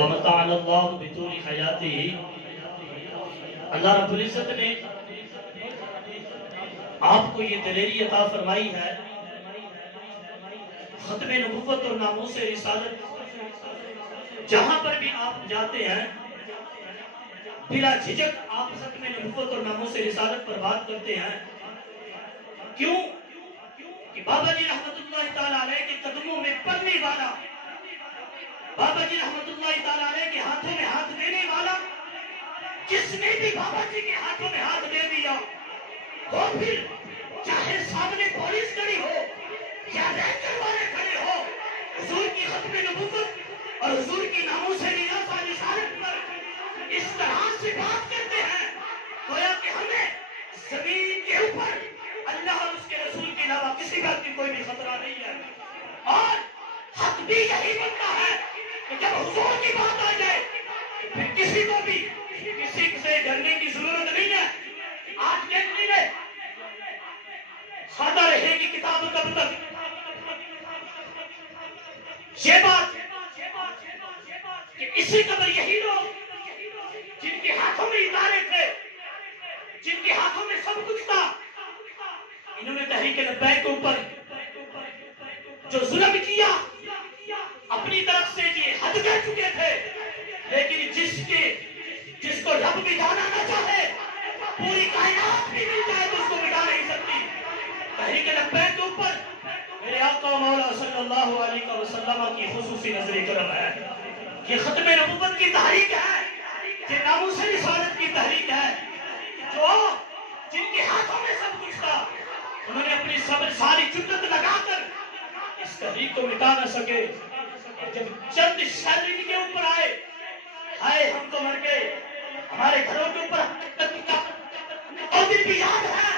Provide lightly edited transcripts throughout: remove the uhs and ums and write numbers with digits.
وَمَتَعَنَ اللَّهُ بِطُولِ حَيَاتِهِ۔ اللہ رب العزت نے آپ کو یہ دلیری عطا فرمائی ہے، ختم نبوت اور ناموس رسالت جہاں پر بھی آپ جاتے ہیں بلا جھجک آپ ختم نبوت اور ناموس رسالت پر بات کرتے ہیں۔ کیوں کہ بابا جی رحمت اللہ تعالیٰ علیہ کے قدموں میں پڑنے والا، بابا جی رحمت اللہ تعالیٰ علیہ کے ہاتھوں میں ہاتھ دینے والا، جس نے بھی بابا جی کے ہاتھوں میں ہاتھ دے دیا وہ پھر چاہے سامنے پولیس کھڑی ہو یا رینجر والے کھڑے ہو، حضور کی ختم نبوت اور حضور کی ناموس رسالت پر اس طرح سے بات کرتے ہیں گویا کہ ہمیں زمین کے اوپر اللہ اور اس کے رسول کے علاوہ کسی بات کی کوئی بھی خطرہ نہیں ہے۔ اور حق بھی یہی بنتا ہے کہ جب حضور کی بات آ جائے پھر کسی کو بھی کسی سے ڈرنے کی ضرورت نہیں ہے۔ آج دیکھ لیجیے کھاتا رہے گی کتاب کب تک، یہ بات کہ اسی قدر یہی لوگ جن کے ہاتھوں میں ادارے تھے، جن کے ہاتھوں میں سب کچھ تھا، انہوں نے تحریک لبیک کے اوپر جو ظلم کیا اپنی طرف سے یہ حد کر چکے تھے، لیکن جس کو رب مٹانا نہ چاہے پوری کائنات بھی مل جائے تو اس کو مٹا نہیں سکتی۔ تحریک لبیک کے اوپر میرے آقا مولا صلی اللہ علیہ وسلم کی خصوصی نظر کرم ہے۔ یہ ختم نبوت کی تحریک ہے، یہ ناموس رسالت کی تحریک ہے، جو جن کے ہاتھوں میں سب کچھ تھا انہوں نے اپنی ساری جرت لگا کر اس تحریک کو مٹا نہ سکے۔ اور جب چند شر ان کے اوپر آئے، ہائے ہم تو مر گئے، ہمارے گھروں کے اوپر اور دن بھی یاد ہے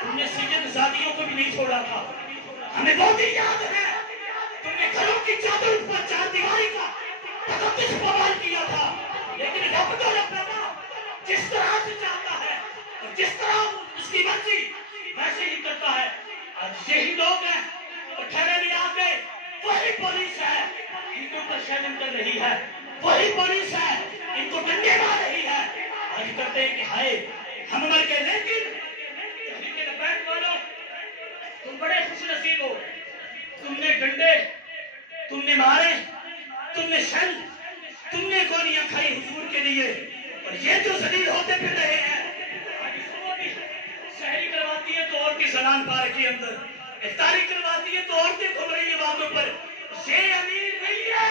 تم نے سید زادیوں کو بھی نہیں چھوڑا تھا، ہمیں وہ دن یاد ہے تم نے گھروں کی چادر پر چار دیواری کا تقدس بحال کیا تھا، لیکن رب تو رب رہا جس طرح سے چاہتا ہے اور جس طرح اس کی مرضی ویسے ہی کرتا ہے۔ آج یہی لوگ ہیں اور ٹھہرے نہیں آتے، وہی پولیس ہے ان کے اوپر شیلنگ کر رہی ہے، وہی پولیس ہے ان کو ڈنڈے مار رہی ہے۔ آج کرتے ہیں کہ ہائے ہم مر گئے، لیکن تحریک لبیک والوں تم بڑے خوش نصیب ہو، تم نے ڈنڈے تم نے مارے، تم نے شل، تم نے گولیاں کھائی حضور کے لیے، اور یہ جو ذلیل ہوتے پھر رہے ہیں آج اس کو بھی سحری کرواتی ہے تو عورتیں زنان پارک کے اندر، افطاری کرواتی ہے تو عورتیں گھوم رہی ہیں باتوں پر۔ یہ امیر نہیں ہے،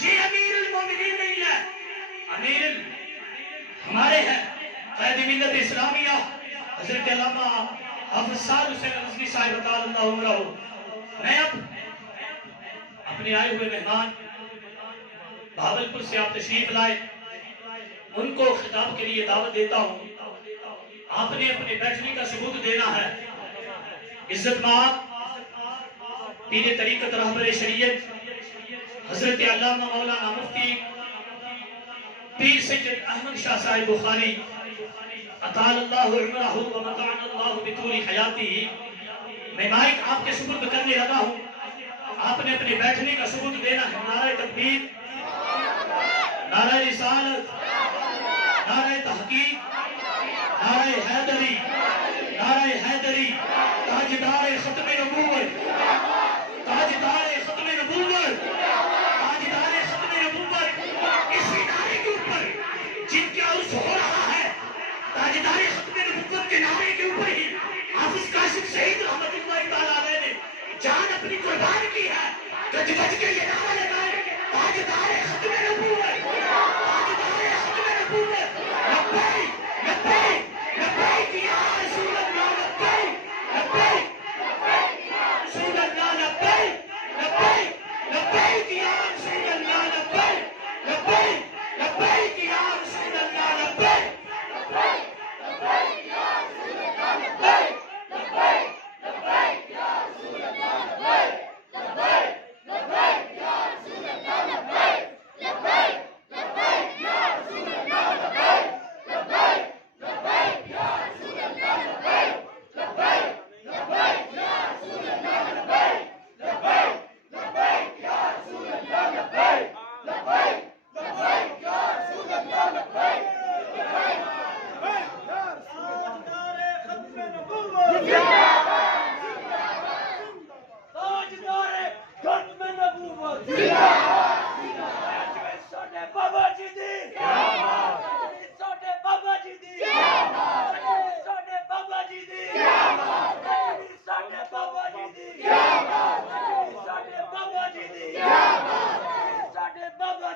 یہ امیر المومنین نہیں ہے، امیر ہمارے ہیں قائد ملت اسلامیہ حضرت علامہ حافظ صاحب حسین رضوی صاحب اطال اللہ عمرہ۔ میں اب اپنے آئے ہوئے مہمان بھاولپور سے آپ تشریف لائے، ان کو خطاب کے لیے دعوت دیتا ہوں۔ آپ نے اپنے بیٹھنے کا ثبوت دینا ہے۔ عزت مآب پیر طریقت رہبر شریعت حضرت علامہ مولانا مفتی پیر سید احمد شاہ صاحب بخاری اطال اللہ عمرہ ومتعن اللہ بطول حیاتہ، میں مائک آپ کے سپرد کرنے لگا ہوں، آپ نے اپنے بیٹھنے کا ثبوت دینا ہے۔ نعرہ تکبیر، نعرہ رسالت، نعرہ تحقیق، نعرہ حیدری، نعرہ حیدری، تاجدار ختم نبوت، تاجدار ختم نبوت، تاجدار ختم نبوت، اسی نعرے کے اوپر جن کے عرص ہو رہا ہے، تاجدار ختم نبوت کے نعرے کے اوپر ہی حافظ قاسم شہید رحمت اللہ تعالیٰ علیہ نے جان اپنی قربان کی ہے۔ گج گج کے یہ نعرہ لگائے، تاجدار ختم نبوت، تاجدار ختم نبوت، لبیک لبیک لبیک یا رسول اللہ، لبیک لبیک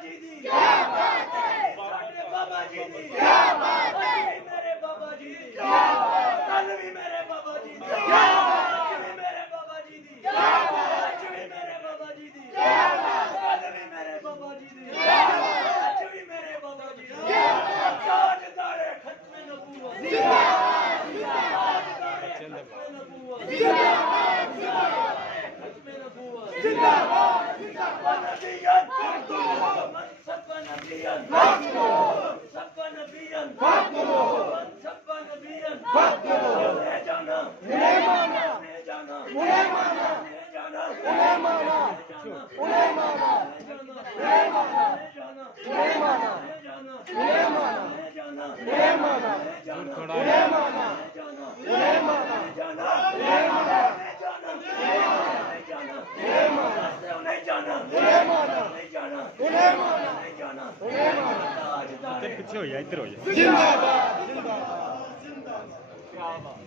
جی دی کیا بات ہے ساڈے بابا جی دی کیا بات ہے میرے بابا جی دی کیا بات ہے کل بھی میرے بابا جی دی کیا بات ہے میرے بابا جی دی کیا بات ہے میرے بابا جی دی کیا بات ہے کل بھی میرے بابا جی دی کیا بات ہے میرے بابا جی دی کیا بات ہے تاجدار ختم نبوت زندہ باد زندہ باد زندہ باد ختم نبوت زندہ باد زندہ باد نبیان فاقتلوه من سب نبیان فاقتلوه من سب نبیان فاقتلوه من سب نبیان فاقتلوه لے جانا لے مانا لے جانا لے مانا لے جانا لے مانا لے مانا لے مانا لے جانا لے مانا لے جانا لے مانا لے جانا لے مانا لے جانا لے مانا لے جانا لے مانا لے جانا لے مانا لے جانا لے جانا لے مانا لے جانا لے مانا لے جانا لے مانا لے جانا لے مانا پیچھے ہو جائے ادھر ہو جائے زندہ باد زندہ باد زندہ باد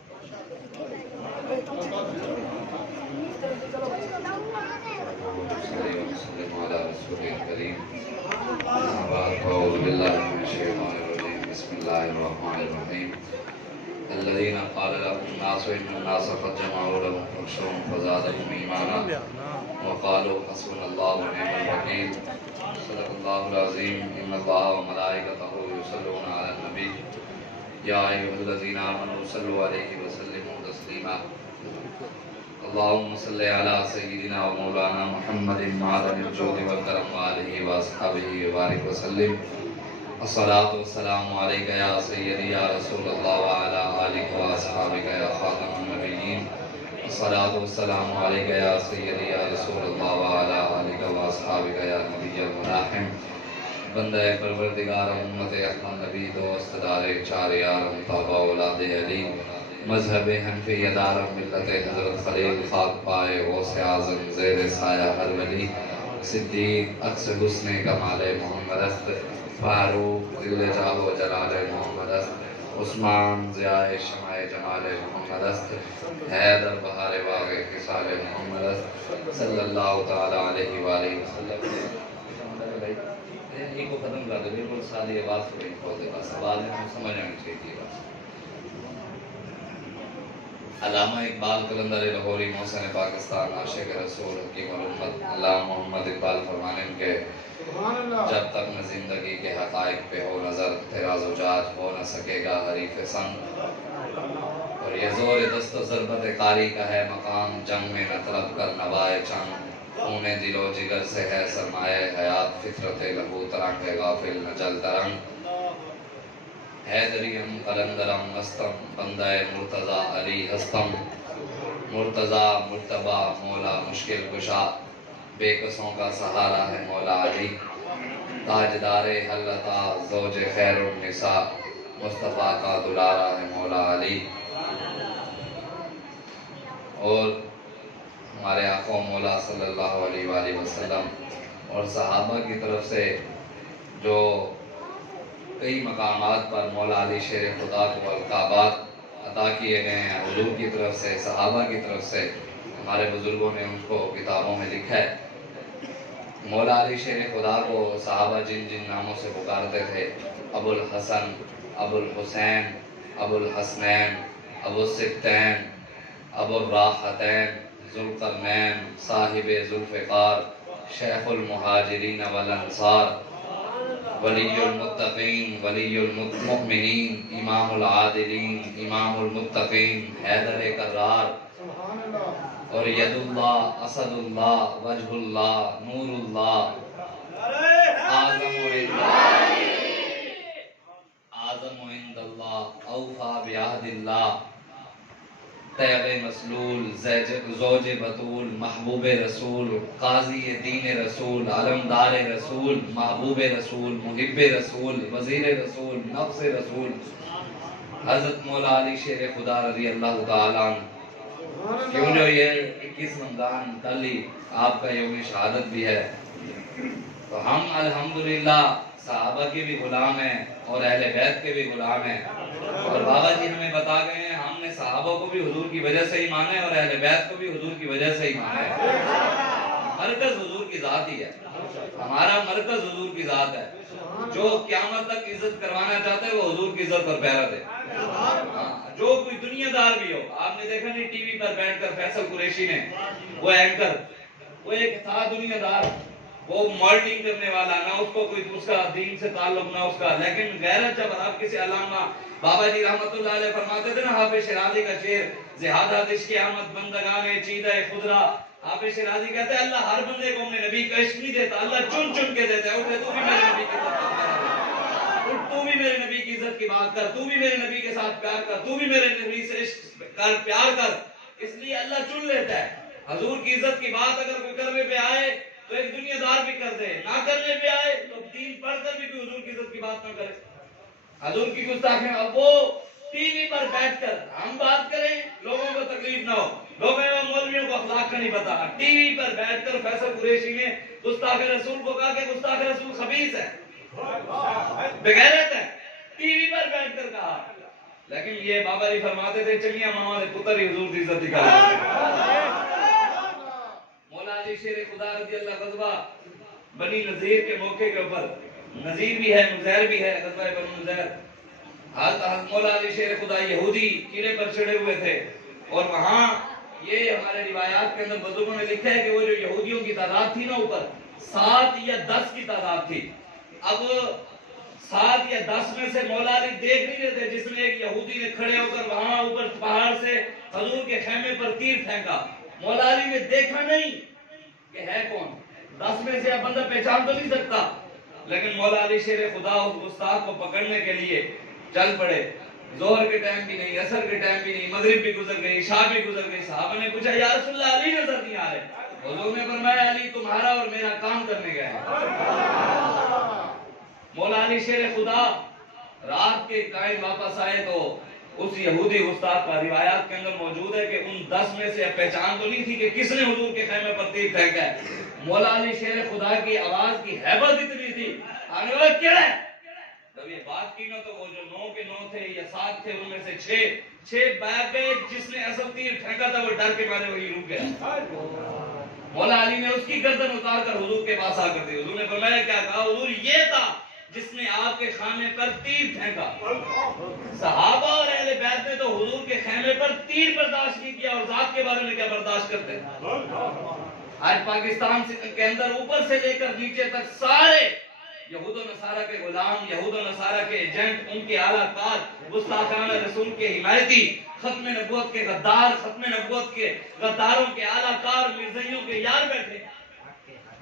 وسلم على رسول الكريم أعوذ بالله من الشيطان الرجيم بسم الله الرحمن الرحيم الذين قال لهم الناس إن الناس قد جمعوا لهم فاخشوهم فزادهم إيمانا وقالوا حسبنا الله ونعم الوكيل صدق الله العظيم إن الله وملائكته يصلون على النبي يا أيها الذين آمنوا صلوا عليه وسلموا تسليما اللهم صل على سيدنا ومولانا محمد معدن الجود والكرم وآله وأصحابه وبارك وسلم الصلاة والسلام عليك يا سيدي يا رسول الله وعلى آلك وأصحابك يا خاتم النبيين الصلاة والسلام عليك يا سيدي يا رسول الله وعلى آلك وأصحابك يا نبي الملاحم بندہ پروردگار امت احمد نبی دوست دار چار یار مطابع اولاد علی مذہب حنفی دار ملت حضرت خلیل خاک پائے غوث اعظم زیر سایہ ہر ولی صدیق اکس حسن کمال محمد است فاروق ذل جاہ و جلال محمد است عثمان ضیاء شمع جمال محمد است حیدر بہار باغ خصال محمد است صلی اللہ تعالی علیہ وآلہ وسلم ایک کو ختم کر دے بالکل سادی آواز تھوڑی کھول دے بس آواز میں سمجھ آنی چاہیے بس علامہ اقبال قلندر لاہوری محسن پاکستان عاشق رسول حکیم الامت علامہ محمد اقبال فرمانے کے جب تک نہ زندگی کے حقائق پہ ہو نظر تیرا زجاج ہو نہ سکے گا حریف سنگ اور یہ زور دست و ضربت قاری کا ہے مقام جنگ میں نہ طلب کر نوائے چنگ خون دل و جگر سے ہے سرمایہ حیات فطرت لہو ترنگ غافل نہ جل ترنگ حیدریم قلندرم مستم بندہ مرتضی علی ہستم مرتضی مرتبہ مولا مشکل کشا بے قصوں کا سہارا ہے مولا علی تاجدار حلتا زوج خیر النساء مصطفیٰ کا دلارا ہے مولا علی اور ہمارے آقا مولا صلی اللہ علیہ وآلہ وسلم اور صحابہ کی طرف سے جو کئی مقامات پر مولا علی شیر خدا کو القابات عطا کیے گئے ہیں حضور کی طرف سے صحابہ کی طرف سے ہمارے بزرگوں نے ان کو کتابوں میں لکھا ہے مولا علی شیر خدا کو صحابہ جن جن ناموں سے پکارتے تھے ابو الحسن ابو الحسین ابو الحسنین ابو السبتین ابو الراحتین ذوالقرنین صاحب ذوالفقار شیخ المہاجرین والانصار ولی المتقین ولی المؤمنین امام العادلین امام المتقین حیدر کرار اور ید اللہ اسد اللہ وجہ اللہ نور اللہ اعظم عند اللہ اوفا بعہد اللہ طیب مسلول زوج بطول محبوب رسول قاضی دین رسول علمدار رسول محبوب رسول محب رسول وزیر رسول نفس رسول حضرت مولا علی شیر خدا رضی اللہ تعالیٰ عنہ کیوں جو یہ 21 رمضان کل ہی آپ کا یوم شہادت بھی ہے تو ہم الحمدللہ صحابہ کے بھی غلام ہیں اور اہل بیت کے بھی غلام ہیں اور بابا جی ہمیں بتا گئے ہیں ہم نے صحابہ کو بھی حضور کی وجہ سے ہی مانا ہے اور اہل بیت کو بھی حضور کی وجہ سے ہی مانا ہے مرکز حضور کی کی ذات ہی ہے. ہمارا مرکز حضور کی ذات ہے. جو قیامت تک عزت کروانا چاہتے ہیں وہ حضور کی عزت پر پیرا دے. جو کوئی دنیا دار بھی ہو, آپ نے دیکھا نہیں ٹی وی پر بیٹھ کر فیصل قریشی نے, وہ اینکر, وہ ایک تھا دنیا دار, وہ ماڈلنگ کرنے والا, نہ اس کو کوئی اس کا دین سے تعلق نہ اس کا, لیکن غیرت جب آپ کسی علامہ بابا جی رحمت اللہ علیہ فرماتے تھے نا, حافظ شیرازی کا شعر, زہادت عشق احمد بندگان چیدہ خضرا, حافظ شیرازی کہتے ہیں اللہ ہر بندے کو اپنے نبی کا عشق نہیں دیتا, اللہ چن چن کے دیتا ہے. اٹھے تو بھی میرے نبی کی عزت کر, تو بھی میرے نبی کی عزت کی بات کر, تو بھی میرے نبی کے ساتھ پیار کر, تو بھی میرے نبی سے عشق کر, پیار کر. اس لیے اللہ چن لیتا ہے. حضور کی عزت کی بات اگر کوئی کرنے پہ آئے تو ایک دنیا دار بھی کر دے, نہ کرنے پہ آئے تو دین پڑھ کر بھی کوئی حضور کی عزت کی بات نہ کرے. حضور کی گستاخی, اب وہ ٹی وی پر بیٹھ کر ہم بات کریں, لوگوں کو تکلیف نہ ہو, لوگ مولویوں کو اخلاق کا نہیں پتا, ٹی وی پر بیٹھ کر فیصل قریشی نے گستاخ رسول کو کہا کہ گستاخ رسول خبیث ہے, بغیرت ہے, ٹی وی پر بیٹھ کر کہا. لیکن یہ بابا جی فرماتے تھے چنگیا ماما دے پتر ہی حضور کی عزت دکھا. مولا علی شیر خدا رضی اللہ غزوہ بنی نذیر کے موقع کے اوپر, نذیر بھی ہے نذیر بھی ہے, غزوہ بنی نذیر, حضرت مولا علی شیر خدا یہودی کیڑے پر چڑھے ہوئے تھے, اور وہاں یہ ہمارے روایات کے اندر بزرگوں نے لکھا ہے کہ وہ جو یہودیوں کی تعداد تھی نا اوپر 7 یا 10 کی تعداد تھی. اب 7 یا 10 میں سے مولا علی دیکھ نہیں رہے تھے, جس میں ایک یہودی نے کھڑے ہو کر وہاں اوپر پہاڑ سے حضور کے خیمے پر تیر پھینکا. مولا علی نے دیکھا نہیں کہ ہے کون, 10 میں سے اب بندہ پہچان تو نہیں سکتا, لیکن مولا علی شیر خدا اس گستاخ کو پکڑنے کے لیے چل پڑے. ظہر کے ٹائم بھی نہیں, عصر کے ٹائم بھی نہیں, مغرب بھی گزر گئی, عشاء بھی گزر گئی. صحابہ نے پوچھا یا رسول اللہ علی نظر نہیں آ رہے. حضور نے فرمایا علی تمہارا اور میرا کام کرنے گئے ہیں. مولا علی شیر خدا رات کے ٹائم واپس آئے تو اس یہودی گستاخ کا روایات کے اندر موجود ہے کہ ان 10 میں سے پہچان تو نہیں تھی کہ کس نے حضور کے خیمے پر تیر پھینکا ہے. مولا علی شیر خدا کی آواز کی ہیبت اتنی تھی, آنے والا کیا ہے, جب یہ بات کی نا تو وہ جو 9 کے 9 تھے یا 7 تھے, ان میں سے 6 بیٹھ گئے. جس نے اصل تیر پھینکا تھا وہ ڈر کے مارے وہی رک گیا. مولا علی نے اس کی گردن اتار کر حضور کے پاس آ کر دی. حضور نے فرمایا کیا کہا, حضور یہ تھا جس نے آپ کے خیمے پر تیر پھینکا. صحابہ اور اہل بیت نے تو حضور کے خیمے پر تیر برداشت نہیں کیا, اور ذات کے بارے میں کیا برداشت کرتے ہیں. آج پاکستان کے اندر اوپر سے لے کر نیچے تک سارے یہود و نصارہ کے غلام, یہود و نصارہ کے ایجنٹ, ان کے اعلیٰ کار, گستاخانہ رسول کے حمایتی, ختم نبوت کے غدار, ختم نبوت کے غداروں کے اعلیٰ کار, مرزائیوں کے یار بیٹھے.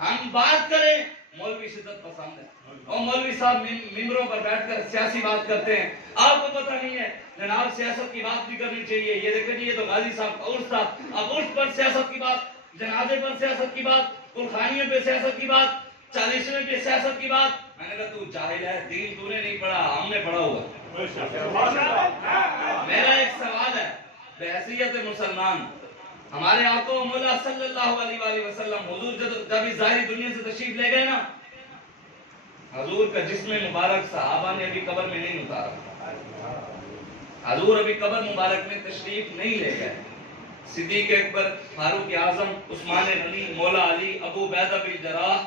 ہم بات کریں مولوی شدت پسند ہے, اور مولوی صاحب ممبروں پر بیٹھ کر سیاسی بات کرتے ہیں. آپ کو پتہ نہیں ہے جناب سیاست کی بات بھی کرنی چاہیے. یہ دیکھیں یہ تو غازی صاحب کا عرس تھا, اب عرس پر سیاست کی بات, جنازے پر سیاست کی بات, قرخانیوں پہ سیاست کی بات, 40ویں پہ سیاست کی بات. میں نے کہا تو جاہل ہے, دین تو نے نہیں پڑھا, ہم نے پڑھا ہوا. میرا ایک سوال ہے بحیثیت مسلمان, ہمارے آقا مولا صلی اللہ علیہ وآلہ وسلم حضور جب اس ظاہری دنیا سے تشریف لے گئے نا, حضور کا جسم مبارک صحابہ نے ابھی قبر میں نہیں اتارا. حضور ابھی قبر مبارک میں تشریف نہیں لے گئے. صدیق اکبر, فاروق اعظم, عثمان غنی, مولا علی, ابو عبیدہ بن جراح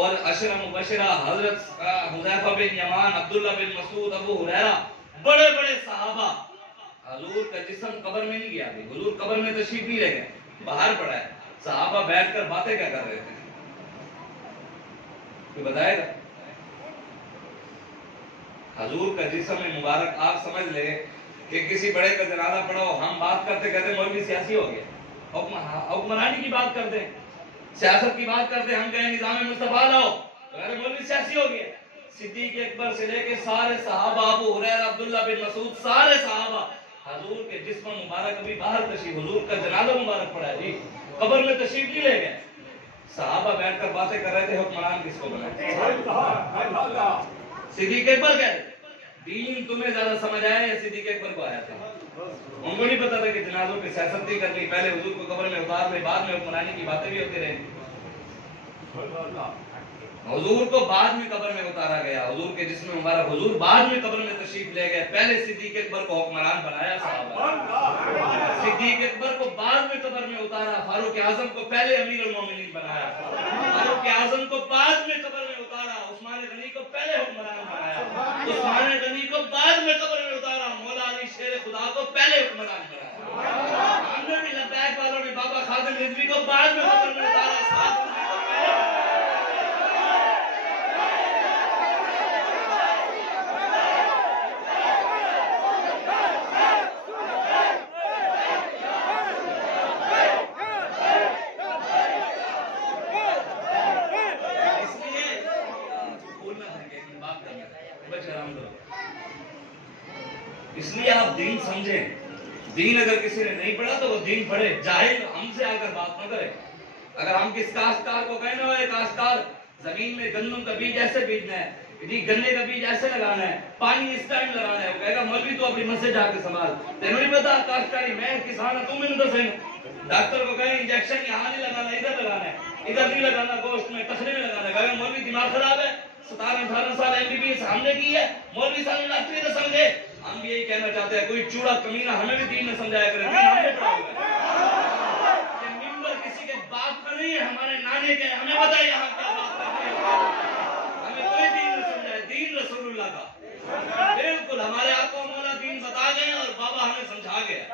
اور عشرہ مبشرہ حضرت حذیفہ بن یمان, عبداللہ بن مسعود, ابو ہریرہ, بڑے بڑے صحابہ. حضور کا جسم قبر میں نہیں گیا, حضور قبر میں تشریف نہیں لے گئے, باہر پڑا ہے. صحابہ بیٹھ کر باتیں کیا کر رہے تھے, کوئی بتائے گا؟ حضور کا جسم مبارک آپ سمجھ لیں کہ کسی بڑے کا جنازہ پڑھا ہو, ہم بات کرتے کہتے مولوی سیاسی ہو گیا, حکمرانی کی بات کرتے, سیاست کی بات کرتے, ہم کہیں نظام مصطفیٰ لاؤ تو کہتے مولوی سیاسی ہو گیا. صدیق اکبر سے لے کے سارے صحابہ, ابو ہریرہ, عبداللہ بن مسعود, سارے صحابہ حضور کے جسم مبارک ابھی باہر تشریف, حضور کا جنازہ مبارک پڑا ہے جی, قبر میں تشریف نہیں لے گئے. صحابہ بیٹھ کر باتیں کر رہے تھے حکمران کس کو بنائے. صدیق اکبر کہتے دین تمہیں زیادہ سمجھ آیا یا صدیق اکبر کو آیا تھا؟ ان کو نہیں پتا تھا کہ جنازوں پہ سیاست نہیں کرنی, پہلے حضور کو قبر میں اتار لے, بعد میں حکمرانی کی باتیں بھی ہوتی رہیں. حضور کو بعد میں قبر میں اتارا گیا، حضور کے جسم مبارک حضور بعد میں قبر میں تشریف لے گئے، پہلے صدیق اکبر کو حکمران بنایا صحابہ، صدیق اکبر کو بعد میں قبر میں اتارا، فاروق اعظم کو پہلے امیر المومنین بنایا، فاروق اعظم کو بعد میں قبر میں اتارا، عثمان غنی کو پہلے حکمران بنایا، عثمان غنی کو بعد میں قبر میں اتارا، مولا علی شیر خدا کو پہلے حکمران بنایا، ہم نے بھی لبیک والوں نے بابا خادم رضوی کو بعد میں قبر میں اتارا، ساتھ اس لیے آپ دین سمجھیں، دین اگر کسی نے نہیں پڑھا تو وہ دین پڑھے، جاہل ہم سے آ کر بات نہ کرے۔ اگر ہم کس کاشتکار کو کہنا ہوئے کاشتکار زمین میں گندم کا بیج ایسے بیجنا ہے، گنے کا بیج ایسے لگانا ہے، پانی اس ٹائم لگانا ہے، وہ کہے گا مولوی تو اپنی مسجد جا کے سنبھال، تینوں نہیں پتا کاشتکاری میں کسان ہوں، تم انہیں دسیں۔ ڈاکٹر کو کہیں انجیکشن یہاں نہیں لگانا ادھر لگانا ہے، ادھر نہیں لگانا گوشت میں تخنے میں لگانا ہے، کہے گا مولوی دماغ خراب ہے، 17-18 سال MBBS ہم نے کی ہے، مولوی صاحب نے ڈاکٹری تو سمجھے۔ ہم بھی یہی کہنا چاہتے ہیں کوئی چوڑا کمینہ ہمیں بھی دین نہ سمجھایا کرے، دین ہم نے پڑھا ہوا ہے۔ یہ ممبر کسی کے باپ کا نہیں ہے، ہمارے نانے کے، ہمیں بتائے یہاں کیا بات کرتے ہیں، ہمیں کوئی دین نہ سمجھائے، دین رسول اللہ کا بالکل ہمارے آقا مولا دین بتا گئے اور بابا ہمیں سمجھا گیا۔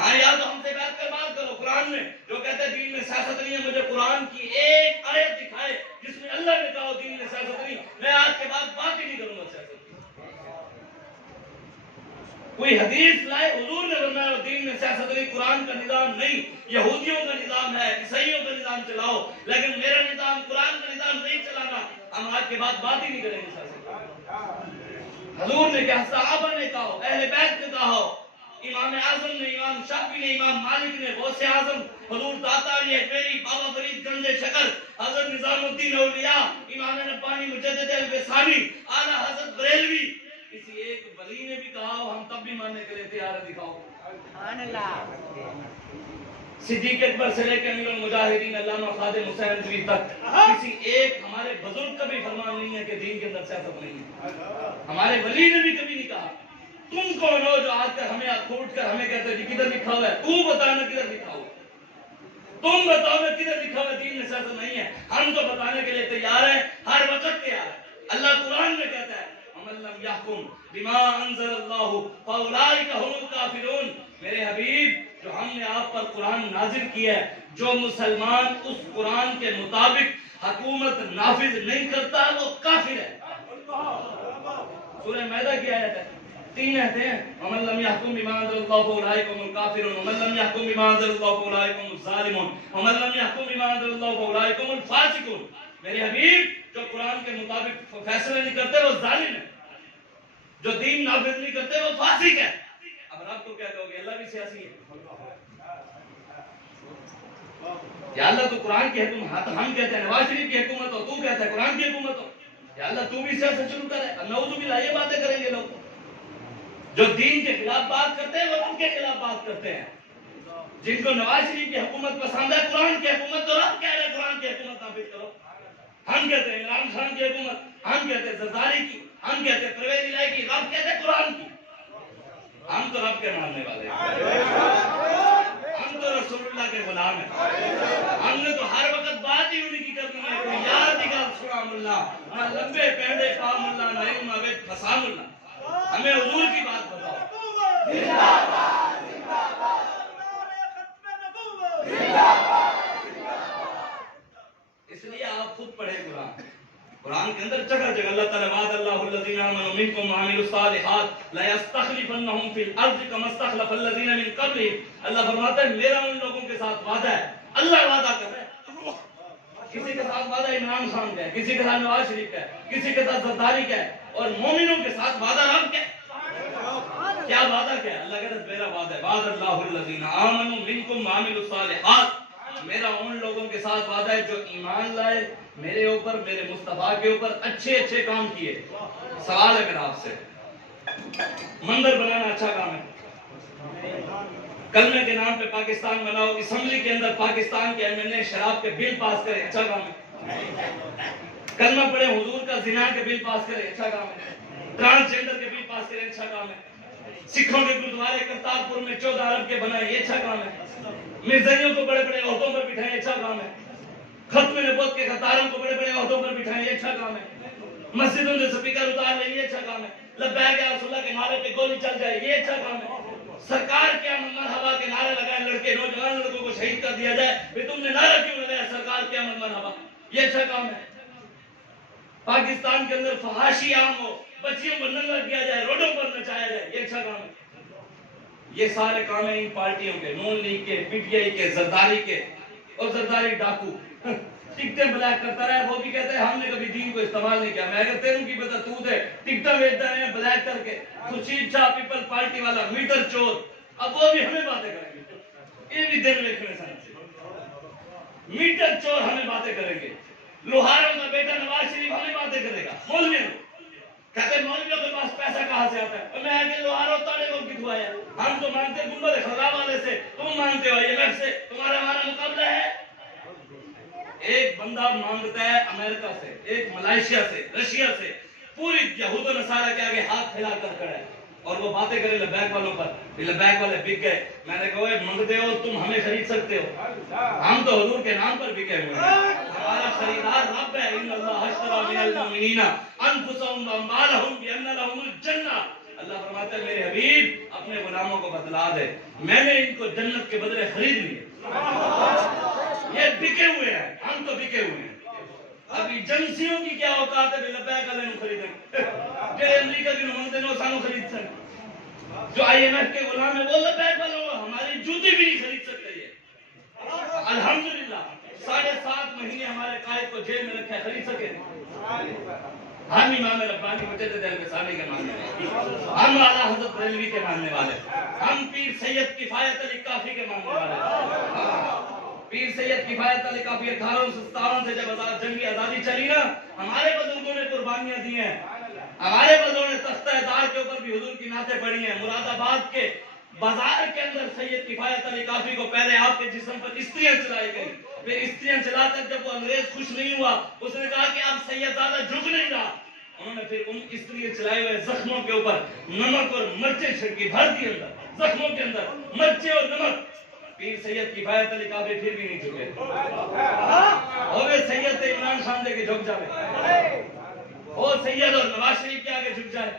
ہاں یا تو ہم سے بیٹھ کر بات کرو، قرآن میں جو کہتے ہیں دین میں سیاست نہیں ہے، مجھے قرآن کی ایک آیت دکھائے جس میں اللہ نے کہا دین میں سیاست نہیں، میں آج کے بعد بات ہی نہیں کروں گا سیاست کی۔ کوئی حدیث لائے حضور نے فرمایا دین میں سیاست نہیں، قرآن کا نظام نہیں، یہودیوں کا نظام ہے، عیسائیوں کا نظام چلاؤ، لیکن میرا نظام قرآن کا نظام نہیں چلانا، ہم آج کے بعد بات ہی نہیں کریں گے سیاست کی۔ حضور نے کہا، صحابہ نے کہا، اہل بیت نے کہا، امام اعظم نے، امام شافعی نے، امام مالک نے، غوث اعظم حضور داتاری اجمیری، بابا فرید گنج شکر، حضرت نظام الدین اولیاء، امام ربانی مجدد الوصانی، اعلیٰ حضرت بریلوی، کسی ایک ولی نے بھی کہا ہو ہم تب بھی ماننے کے لیے تیار ہے، دکھاؤ۔ صدیق اکبر سے لے کے امیر المجاہدین علامہ خادم حسین رضوی تک کسی ایک ہمارے بزرگ کا بھی فرمان نہیں ہے کہ دین کے اندر سیاست نہیں ہے۔ ہمارے ولی نے بھی کبھی نہیں کہا تم کون ہو جو آج کر ہمیں کھوٹ کر ہمیں کہتے ہیں کدھر لکھا ہوا ہے، تو بتانا کدھر لکھا ہوا ہے، تم بتاؤ میں کدھر لکھا ہوا ہے دین میں سیاست نہیں ہے۔ ہم تو بتانے کے لیے تیار ہیں، ہر وقت تیار ہے۔ اللہ قرآن میں کہتا ہے وَمَن لَّمْ يَحْكُمْ بِمَا أَنزَلَ اللَّهُ فَأُولَٰئِكَ هُمُ الْكَافِرُونَ۔ میرے حبیب جو ہم نے آپ پر قرآن نازل کیا ہے، جو مسلمان اس قرآن کے مطابق حکومت نافذ نہیں کرتا وہ کافر ہے۔ سورہ مائدہ کی آیت ہے، 3 آیتیں ہیں، وَمَن لَّمْ يَحْكُمْ بِمَا أَنزَلَ اللَّهُ فَأُولَٰئِكَ هُمُ الْكَافِرُونَ وَمَن لَّمْ يَحْكُمْ بِمَا أَنزَلَ اللَّهُ فَأُولَٰئِكَ هُمُ الظَّالِمُونَ وَمَن لَّمْ يَحْكُمْ بِمَا أَنزَلَ اللَّهُ فَأُولَٰئِكَ هُمُ الْفَاسِقُونَ۔ میرے حبیب جو قرآن کے مطابق فیصلے نہیں کرتے وہ ظالم ہے، جو دین نافذ نہیں کرتے وہ فاسق ہے۔ اب رب کو کیا کہو گے، اللہ بھی سیاسی ہے؟ یا اللہ تو قرآن کی حکومت، ہم کہتے ہیں نواز شریف کی حکومت ہو، تو کہتا ہے قرآن کی حکومت ہو، یا اللہ تو بھی سیاست شروع کرے۔ اب نعوذ باللہ یہ باتیں کریں گے لوگ، جو دین کے خلاف بات کرتے ہیں وہ ان کے خلاف بات کرتے ہیں۔ جن کو نواز شریف کی حکومت پسند ہے، قرآن کی حکومت، تو رب کہہ رہے قرآن کی حکومت نافذ کرو۔ ہم کہتے ہیں عمران خان کی حکومت، ہم کہتے ہیں زرداری کی، ہم کہتے ہیں پرویز الہی کی، رب کہتے ہیں قرآن کی۔ ہم تو رب کے ماننے والے ہیں، ہم تو رسول اللہ کے غلام ہیں، ہم نے تو ہر وقت بات ہی انہیں کی کرنی ہے۔ کوئی یار نگاہ سنا ملا، نہ لمبے پینڈے پا ملا، نہ علم عبید پھسا ملا، ہمیں حضور کی بات بتاؤ۔ اس لیے آپ خود پڑھیں قرآن، قرآن کے اندر جگہ جگہ اللہ تعالیٰ وعد اللہ الذین آمنوا منکم وعملوا الصالحات لیستخلفنہم فی الارض کما استخلف الذین من قبلہم۔ اللہ فرماتا ہے میرا ان لوگوں کے ساتھ وعدہ ہے، اللہ وعدہ کر رہا ہے۔ کسی کے ساتھ وعدہ عمران خان کا ہے، کسی کے ساتھ نواز شریف کا ہے، کسی کے ساتھ زرداری کا ہے، اور مومنوں کے ساتھ وعدہ رب کیا ہے؟ کیا وعدہ کیا ہے؟ اللہ کہتا ہے میرا وعدہ ہے، وعد اللہ الذین آمنوا منکم وعملوا الصالحات، میرا ان لوگوں کے ساتھ وعدہ ہے جو ایمان لائے میرے اوپر، میرے مصطفیٰ کے اوپر، اچھے اچھے کام کیے۔ سوال ہے میرا آپ سے، مندر بنانا اچھا کام ہے؟ کلمے کے نام پہ پاکستان بناؤ، اسمبلی کے اندر پاکستان کے MNA شراب کے بل پاس کریں، اچھا کام ہے؟ کلمہ پڑھے حضور کا زنا کے بل پاس کرے، اچھا کام ہے۔ ٹرانسجینڈر کے بل پاس کرے، اچھا کام ہے۔ سکھوں کے گرودوارے کرتارپور میں 14 ارب کے بنائے، یہ اچھا کام ہے۔ مرزائیوں کو بڑے بڑے عہدوں پر بٹھائے، اچھا کام ہے۔ ختم نبوت کے خطاروں کو بڑے بڑے عہدوں پر بٹھائے، یہ اچھا کام ہے۔ مسجدوں سے سپیکر اتار لیں، یہ اچھا کام ہے۔ لبیک یا رسول اللہ کے نعرے پہ گولی چل جائے، یہ اچھا کام ہے۔ سرکار کیا مرحبا کے نعرے لگائے، لڑکے نوجوان لڑکوں کو شہید کر دیا جائے، پھر تم نے نعرہ کیوں لگایا سرکار کیا مرحبا، یہ اچھا کام ہے۔ پاکستان کے اندر فحاشی عام ہو، بچیوں کو ننگا کیا جائے، روڈوں پر نچایا جائے، یہ اچھا کام ہے۔ یہ سارے کام ہیں ان پارٹیوں کے، نون لیگ کے، پی ٹی آئی کے، زرداری کے، اور زرداری ڈاکو ٹکٹیں بلیک کرتا رہا ہے۔ وہ بھی کہتا ہے ہم نے کبھی دین کو استعمال نہیں کیا۔ میں اگر تیروں کی پتہ تو دے ٹکٹیں بیچتا ہے بلیک کر کے، خورشید شاہ پیپل پارٹی والا میٹر چور، اب وہ بھی ہمیں باتیں کریں گے، یہ بھی دن لکھنے سن میٹر چور ہمیں باتیں کریں گے۔ لوہاروں کا بیٹا نواز شریف ہمیں باتیں کرے گا، مولویوں کہتے ہیں مولویوں کے پاس پیسہ کہاں سے آتا ہے؟ اور میں آگے لوہاروں تاڑے کو کتوں آیا؟ ہم تو مانتے ہیں گنبد خدا والے سے، تم مانتے ہو IMF سے، تمہارا ہمارا مقابلہ ہے۔ ایک بندہ مانگتا ہے امریکہ سے، ایک ملائیشیا سے، رشیا سے، پوری یہود و نصارہ کے آگے ہاتھ پھیلا کر کھڑا ہے اور وہ باتیں کرے لبیک والوں پر، لبیک والے بک گئے۔ میں نے کہا منگتے ہو تم ہمیں خرید سکتے ہو، ہم تو حضور کے نام پر بکے ہوئے ہیں، ہمارا خریدار رب ہے۔ ان اللہ اشتری من المؤمنین انفسهم واموالهم بان لهم الجنہ۔ اللہ فرماتا ہے میرے حبیب اپنے غلاموں کو بتلا دے میں نے ان کو جنت کے بدلے خرید لیے۔ یہ بکے ہوئے ہیں، ہم تو بکے ہوئے ہیں۔ اب ایجنسیوں کی کیا اوقات ہے لبیک والے نو خریدیں، جو امریکہ کی نمائندے نو سانو خرید سکتے، جو IMF کے غلام ہیں وہ لبیک والوں کو ہماری جوتی بھی نہیں خرید سکتے۔ یہ الحمدللہ 7.5 مہینے ہمارے قائد کو جیل میں رکھا، خرید سکے؟ ہم امام ربانی مجدد اہل ثانی کے ماننے والے، ہم اعلیٰ حضرت بریلوی کے ماننے والے، ہم پیر سید کفایت علی کافی کے ماننے والے۔ پیر سید کفایت علی کافی 1857 سے جب جنگی آزادی چلی نا، ہمارے بزرگوں نے قربانیاں دی ہیں، ہمارے بزرگوں نے تختہ دار کے اوپر بھی حضور کی نعتیں پڑھی ہیں۔ مراد آباد کے بازار کے اندر سید کفایت علی کافی کو پہلے آپ کے جسم پر استریاں چلائی گئی، پھر استریاں چلا کر جب وہ انگریز خوش نہیں ہوا، اس نے کہا کہ اب سید زیادہ جھک نہیں رہا، انہوں نے پھر ان استریاں چلائے ہوئے زخموں کے اوپر نمک اور مرچیں چھڑکی، بھر دی اندر زخموں کے اندر مرچیں اور نمک۔ پیر سید کفایت علی کافی پھر بھی نہیں جھکے، ہوئے سید عمران خان دے کے جھک جائے، وہ سید اور نواز شریف کے آگے جھک جائے۔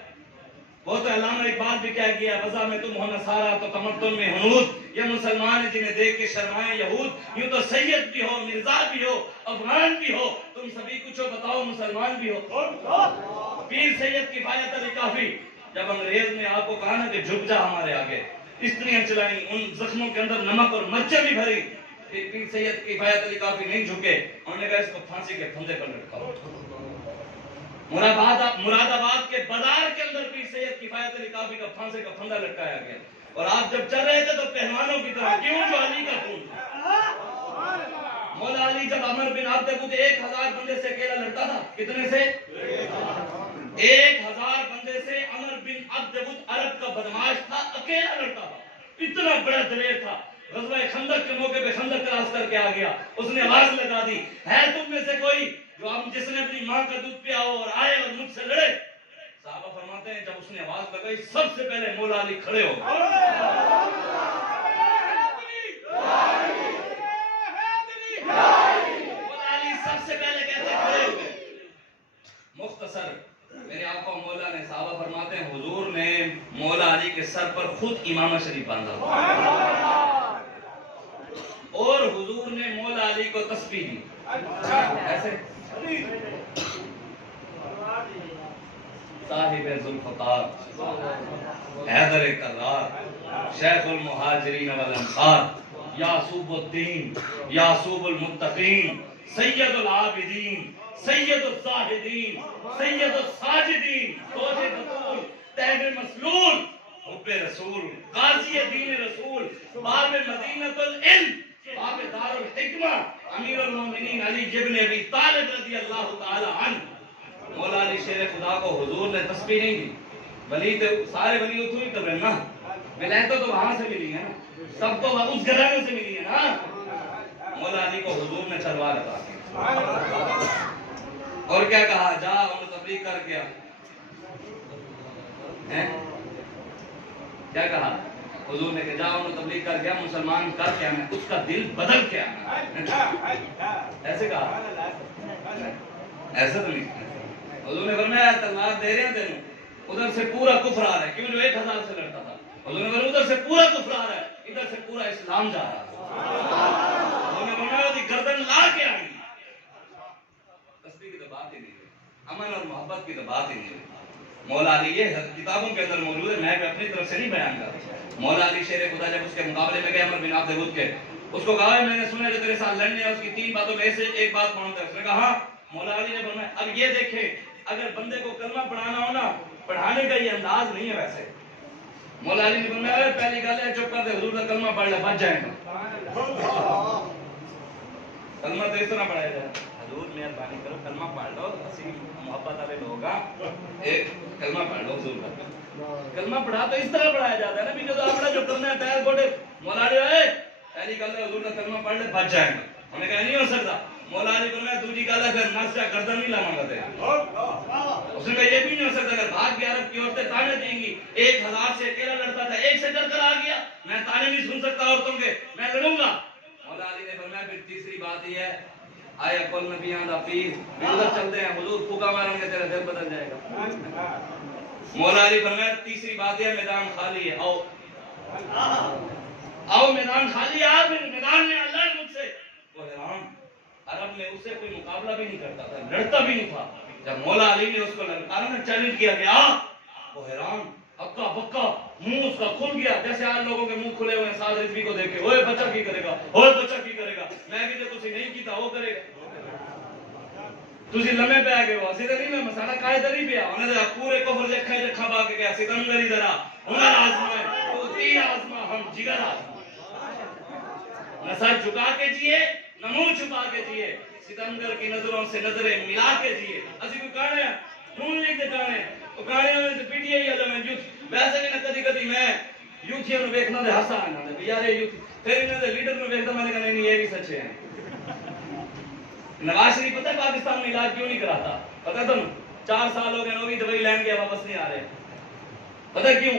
وہ تو علامہ اقبال بھی کہہ گیا وضع میں تم ہو نصارہ تو تمدن میں ہنود، یہ مسلمان جنہیں دیکھ کے شرمائیں یہود، یوں تو سید بھی ہو، مرزا بھی ہو، افغان بھی ہو، تم سبھی کچھ ہو بتاؤ مسلمان بھی ہو۔ پیر سید کفایت علی کافی جب انگریز نے آپ کو کہا نا کہ جھک جا ہمارے آگے، استریاں چلائیں، ان زخموں کے اندر نمک اور مرچیں بھی بھری، پیر سید کفایت علی کافی نہیں جھکے، انہوں نے کہا اس کو پھانسی کے پھندے پر لٹکاؤ۔ مراد آباد کے بازار کے اندر پیر سید کفایت علی کافی کا پھانسی کا پھندا لٹکایا گیا، اور آپ جب چل رہے تھے تو پہلوانوں کی طرح، کیوں؟ جو علی کا خون تھا۔ مولا علی جب عمر بن عبد کے 1000 بندے سے اکیلا لڑتا تھا، کتنے سے؟ 1000 بندے سے عمر بن عبد عرب کا بدماش تھا، اکیلا لڑتا تھا، اتنا بڑا دلیر تھا۔ غزوہ خندق کے موقع پہ خندق کراس کر کے آ گیا، اس نے آواز لگا دی ہے تم میں سے کوئی جو جس نے اپنی ماں کا دودھ پیا ہو اور آئے اور مجھ سے لڑے؟ صحابہ فرماتے ہیں جب اس نے آواز لگائی سب سے پہلے مولا علی کھڑے ہو گئے۔ مولا علی سب سے پہلے کہتے کھڑے ہو گئے۔ مختصر میرے آقا مولا نے، صحابہ فرماتے ہیں حضور نے مولا علی کے سر پر خود امامہ شریف باندھا اور حضور نے مولا علی کو تسبیح دی، ایسے صاحب ذوالفقار حیدر کرار شیخ المہاجرین والانصار یعصوب الدین یعصوب المتقین سید العابدین سید الزاہدین سید الساجدین زوج بطول تیب مسلول حب رسول غازی دین رسول باب مدینۃ العلم باب دار الحکمہ امیر المومنین علی ابن ابی طالب رضی اللہ تعالی عنہ۔ مولا علی شیر خدا کو حضور نے تسبیح نہیں دی، ولی تو سارے ولی اتو ہی کر رہے ہیں نا، ولایتیں تو وہاں سے ملی ہیں نا، سب تو اس گھرانے سے ملی ہے نا۔ مولا علی کو حضور نے تلوار عطا کی، اور کیا کہا؟ جا انہوں تبلیغ کر کے آ. کیا کہا حضور نے کہ جا انہوں تبلیغ کر کے آ، مسلمان کر کے آنا، اس کا دل بدل کے آنا. ایسے کہا؟ ایسا تو نہیں. حضور نے فرمایا تلوار دے رہے ہیں تینوں، ادھر سے پورا کفر آ رہا ہے. کیوں؟ جو 1000 سے لڑتا تھا. حضور نے فرمایا ادھر سے پورا کفر آ رہا ہے، ادھر سے پورا اسلام جا رہا ہے. حضور نے فرمایا وہ گردن لا کے آئیں گی. تسبیح کی تو بات ہی نہیں ہوئی، امن اور محبت کی تو بات ہی نہیں ہوئی. مولا علی یہ کتابوں کے اندر موجود ہے، میں اپنی طرف سے نہیں بیان کر رہا. مولا علی شیر خدا جب اس کے مقابلے میں گئے عمر بن عبد الود کے، اس کو کہا میں نے سنا کہ تیرے ساتھ لڑنے ہے، اس کی 3 باتوں میں سے ایک بات مانتا ہے. اس نے کہا مولا علی نے فرمایا اب یہ دیکھیں اگر بندے کو کلمہ پڑھانا ہو نا، پڑھانے کا یہ انداز نہیں ہے ویسے. مولا علی نے فرمایا پہلی گل ہے چپ کر دے، حضور کا کلمہ پڑھ لے بچ جائیں گا. کلمہ تو اس طرح پڑھایا جائے حضور مہربانی کرو کلمہ پڑھ لو، اسی محبت والے لوگ ایک کلمہ پڑھ لو. حضور کا کلمہ پڑھا تو اس طرح پڑھایا جاتا ہے نا بھی جو اپنا جو کرنا ہے پیر گھوٹے. مولا علی پہلی گل ہے حضور کا کلمہ پڑھ لے بچ جائے گا. ہم نے کہا نہیں ہو سکتا. مولا علی فرمایا دوسری گل ہے پھر نس کا گردن نہیں لانا گا تیرا. اس نے کہا یہ بھی نہیں ہو سکتا اگر بھاگ کے عرب کی عورتیں تانے دیں گی 1000 سے اکیلا لڑتا تھا، ایک سے ڈر کر آ گیا، میں تانے نہیں سن سکتا عورتوں کے، میں لڑوں گا. مولا علی نے فرمایا پھر تیسری بات یہ ہے آیا کل نبیان دا پیر ادھر چلتے ہیں، حضور پھوکا ماریں گے تیرا دل بدل جائے گا. مولا علی فرمایا تیسری بات یہ میدان خالی ہے، آؤ آؤ میدان خالی ہے. آپ میدان میں اللہ مجھ سے. وہ حیران، عرب میں اس سے کوئی مقابلہ بھی نہیں کرتا تھا، لڑتا بھی نہیں تھا. جب مولا علی نے اس کو للکارا میں چیلنج کیا کہ آ، وہ حیران، اکا بکا، منہ اس کا کھل گیا جیسے آج لوگوں کے منہ کھلے ہوئے ہیں سعد رضوی کو دیکھ کے. اوے بچہ کی کرے گا، اوے بچہ کی کرے گا. میں کہ تسی نہیں کیتا وہ کرے گا. تسی لمے پہ آگے ہو سیدھے نہیں میں مسالہ قائد نہیں پیا. انہوں نے پورے کفر جکھا جکھا با کے گیا ستمگری ذرا ہنر آزمائے تو تیر آزما ہم جگر آزما. نہ سر جھکا کے جیے نہ منہ چھپا کے جیے، ستمگر کی نظروں سے نظریں ملا کے جیے. اسی کو کہنے ہیں ڈھونڈ لکھ دے کہنے تو کہنے ہیں تو پیٹی ہے یا میں یوتھ ویسے بھی نہ کدی کدی میں یوتھیوں نے دیکھنا دے ہسا آنا دے یار یہ یوتھ پھر انہوں نے لیڈر نے دیکھتا میں نے کہا نہیں یہ بھی سچے ہیں. نواز شریف پتہ ہے پاکستان میں علاج کیوں نہیں کراتا؟ پتہ تم 4 سال ہو گئے نو بھی دوائی لین کے واپس نہیں آ رہے. پتہ کیوں؟